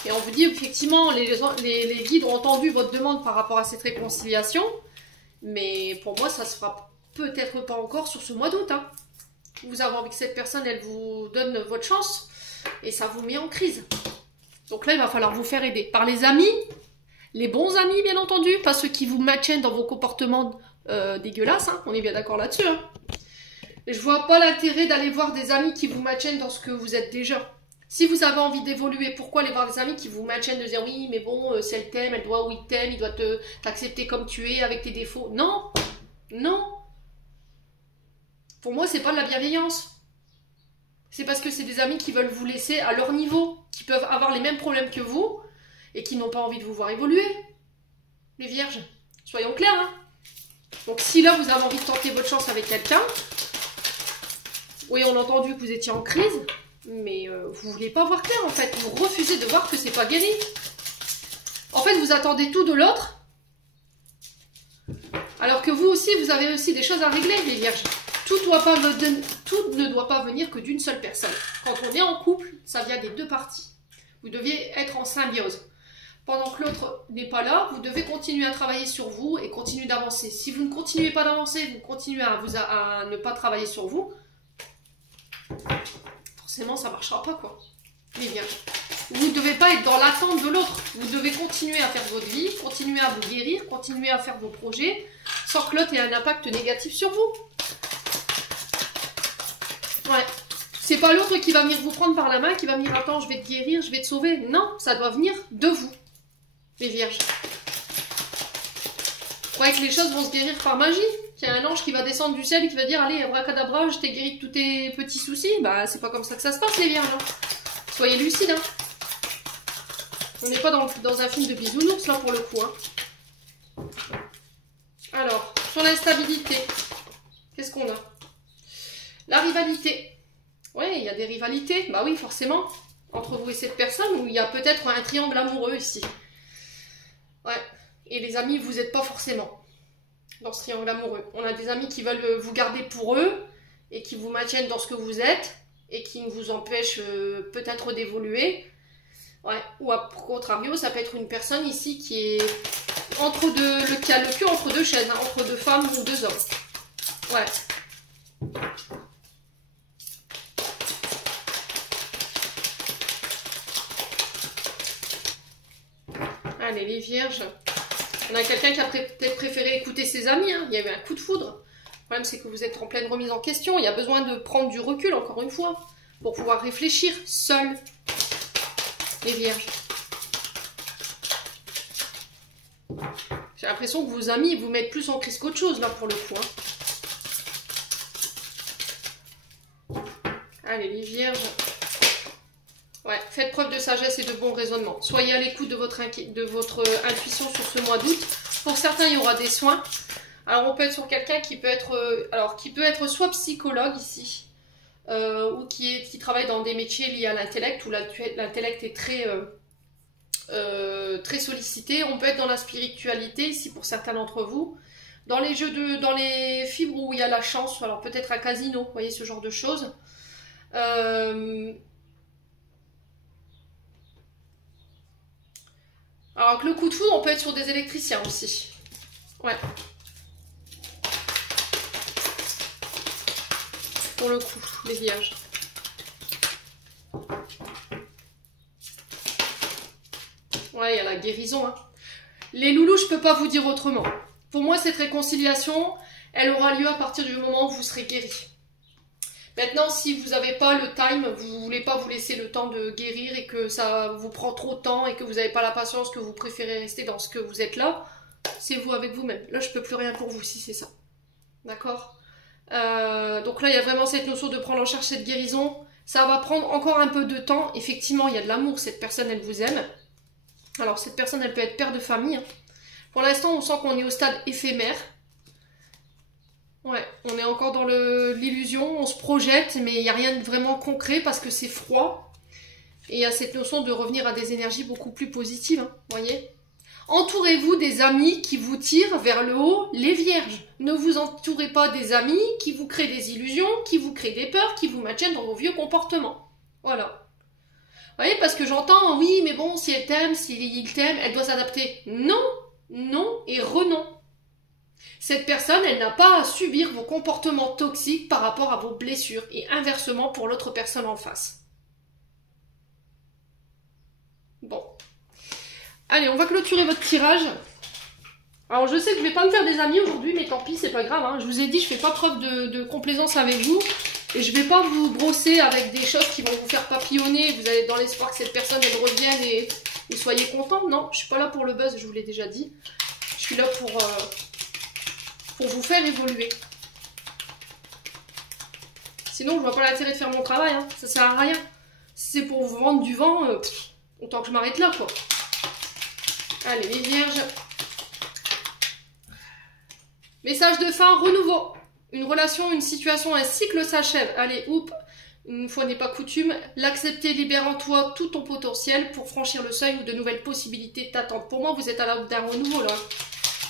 Et on vous dit, effectivement, les guides ont entendu votre demande par rapport à cette réconciliation. Mais pour moi, ça se fera peut-être pas encore sur ce mois d'août. Hein. Vous avez envie que cette personne, elle vous donne votre chance. Et ça vous met en crise. Donc là, il va falloir vous faire aider par les amis. Les bons amis, bien entendu. Pas ceux qui vous maintiennent dans vos comportements dégueulasses. Hein. On est bien d'accord là-dessus. Hein. Et je vois pas l'intérêt d'aller voir des amis qui vous maintiennent dans ce que vous êtes déjà. Si vous avez envie d'évoluer, pourquoi aller voir des amis qui vous maintiennent de dire oui, mais bon, si elle t'aime, elle doit, ou il t'aime, il doit t'accepter comme tu es, avec tes défauts. Non, non. Pour moi, c'est pas de la bienveillance. C'est parce que c'est des amis qui veulent vous laisser à leur niveau, qui peuvent avoir les mêmes problèmes que vous, et qui n'ont pas envie de vous voir évoluer. Les vierges, soyons clairs. Hein. Donc si là, vous avez envie de tenter votre chance avec quelqu'un, oui, on a entendu que vous étiez en crise, mais vous voulez pas voir clair en fait. Vous refusez de voir que c'est pas guéri. En fait, vous attendez tout de l'autre, alors que vous aussi, vous avez aussi des choses à régler, les vierges. Tout ne doit pas venir que d'une seule personne. Quand on est en couple, ça vient des deux parties. Vous deviez être en symbiose. Pendant que l'autre n'est pas là, vous devez continuer à travailler sur vous et continuer d'avancer. Si vous ne continuez pas d'avancer, vous continuez à ne pas travailler sur vous, forcément ça ne marchera pas quoi. Mais bien, vous ne devez pas être dans l'attente de l'autre. Vous devez continuer à faire votre vie, continuer à vous guérir, continuer à faire vos projets, sans que l'autre ait un impact négatif sur vous. Ouais. C'est pas l'autre qui va venir vous prendre par la main, qui va venir attends, je vais te guérir, je vais te sauver. Non, ça doit venir de vous, les vierges. Vous croyez que les choses vont se guérir par magie? Qu'il y a un ange qui va descendre du ciel et qui va dire allez, abracadabra, je t'ai guéri de tous tes petits soucis? Bah, c'est pas comme ça que ça se passe, les vierges. Hein. Soyez lucides. Hein. On n'est pas dans un film de bisounours, là, pour le coup. Hein. Alors, sur l'instabilité, qu'est-ce qu'on a? La rivalité. Ouais, il y a des rivalités. Bah oui, forcément. Entre vous et cette personne, où il y a peut-être un triangle amoureux ici. Ouais. Et les amis, vous n'êtes pas forcément dans ce triangle amoureux. On a des amis qui veulent vous garder pour eux et qui vous maintiennent dans ce que vous êtes et qui ne vous empêchent peut-être d'évoluer. Ouais. Ou à contrario, ça peut être une personne ici qui est qui a le cul entre deux chaises, hein, entre deux femmes ou deux hommes. Ouais. Allez, les vierges. On a quelqu'un qui a peut-être préféré écouter ses amis. Hein. Il y a eu un coup de foudre. Le problème, c'est que vous êtes en pleine remise en question. Il y a besoin de prendre du recul, encore une fois, pour pouvoir réfléchir seul. Les vierges. J'ai l'impression que vos amis vous mettent plus en crise qu'autre chose, là, pour le coup. Hein. Allez, les vierges. Ouais, faites preuve de sagesse et de bon raisonnement. Soyez à l'écoute de votre intuition sur ce mois d'août. Pour certains, il y aura des soins. Alors, on peut être sur quelqu'un qui peut être soit psychologue ici, ou qui travaille dans des métiers liés à l'intellect, où l'intellect est très sollicité. On peut être dans la spiritualité ici pour certains d'entre vous. Dans les dans les fibres où il y a la chance, alors peut-être un casino, vous voyez ce genre de choses. Alors que le coup de foudre, on peut être sur des électriciens aussi. Ouais. Pour le coup, les vierges. Ouais, il y a la guérison. Hein. Les loulous, je peux pas vous dire autrement. Pour moi, cette réconciliation, elle aura lieu à partir du moment où vous serez guéris. Maintenant, si vous n'avez pas le time, vous voulez pas vous laisser le temps de guérir et que ça vous prend trop de temps et que vous n'avez pas la patience, que vous préférez rester dans ce que vous êtes là, c'est vous avec vous-même. Là, je peux plus rien pour vous si c'est ça. D'accord? Donc là, il y a vraiment cette notion de prendre en charge cette guérison. Ça va prendre encore un peu de temps. Effectivement, il y a de l'amour. Cette personne, elle vous aime. Alors, cette personne, elle peut être père de famille. Pour l'instant, on sent qu'on est au stade éphémère. Ouais, on est encore dans l'illusion, on se projette, mais il n'y a rien de vraiment concret parce que c'est froid. Et il y a cette notion de revenir à des énergies beaucoup plus positives, hein, voyez. Entourez-vous des amis qui vous tirent vers le haut, les vierges. Ne vous entourez pas des amis qui vous créent des illusions, qui vous créent des peurs, qui vous maintiennent dans vos vieux comportements. Voilà. Vous voyez, parce que j'entends, oui, mais bon, si elle t'aime, s'il t'aime, elle doit s'adapter. Non, non et renon. Cette personne, elle n'a pas à subir vos comportements toxiques par rapport à vos blessures et inversement pour l'autre personne en face. Bon. Allez, on va clôturer votre tirage. Alors, je sais que je vais pas me faire des amis aujourd'hui, mais tant pis, c'est pas grave. Hein. Je vous ai dit, je fais pas preuve de complaisance avec vous. Et je vais pas vous brosser avec des choses qui vont vous faire papillonner. Vous allez dans l'espoir que cette personne, elle revienne et soyez content. Non, je suis pas là pour le buzz, je vous l'ai déjà dit. Je suis là pour vous faire évoluer. Sinon, je vois pas l'intérêt de faire mon travail, hein. Ça sert à rien. Si c'est pour vous vendre du vent, autant que je m'arrête là, quoi. Allez, les vierges. Message de fin, renouveau. Une relation, une situation, un cycle s'achève. Allez, oups, une fois n'est pas coutume. L'accepter libère en toi tout ton potentiel pour franchir le seuil où de nouvelles possibilités t'attendent. Pour moi, vous êtes à la d'un renouveau, là.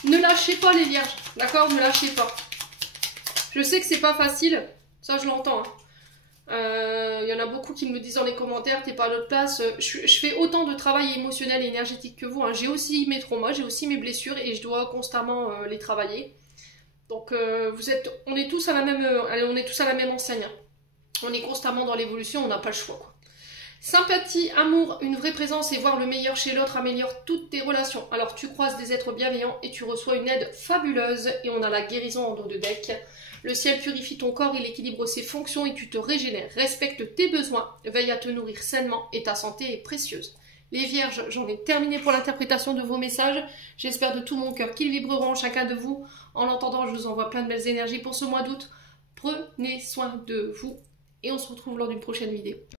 Ne lâchez pas les vierges, d'accord? Ne lâchez pas. Je sais que c'est pas facile, ça je l'entends. Il y en a beaucoup qui me disent dans les commentaires, t'es pas à notre place. Je fais autant de travail émotionnel et énergétique que vous. Hein. J'ai aussi mes traumas, j'ai aussi mes blessures et je dois constamment les travailler. Donc on est tous à la même, on est tous à la même enseigne. Hein. On est constamment dans l'évolution, on n'a pas le choix, quoi. Sympathie, amour, une vraie présence et voir le meilleur chez l'autre améliore toutes tes relations. Alors tu croises des êtres bienveillants et tu reçois une aide fabuleuse et on a la guérison en dos de deck. Le ciel purifie ton corps, il équilibre ses fonctions et tu te régénères. Respecte tes besoins, veille à te nourrir sainement et ta santé est précieuse. Les vierges, j'en ai terminé pour l'interprétation de vos messages. J'espère de tout mon cœur qu'ils vibreront chacun de vous. En l'entendant, je vous envoie plein de belles énergies pour ce mois d'août. Prenez soin de vous et on se retrouve lors d'une prochaine vidéo.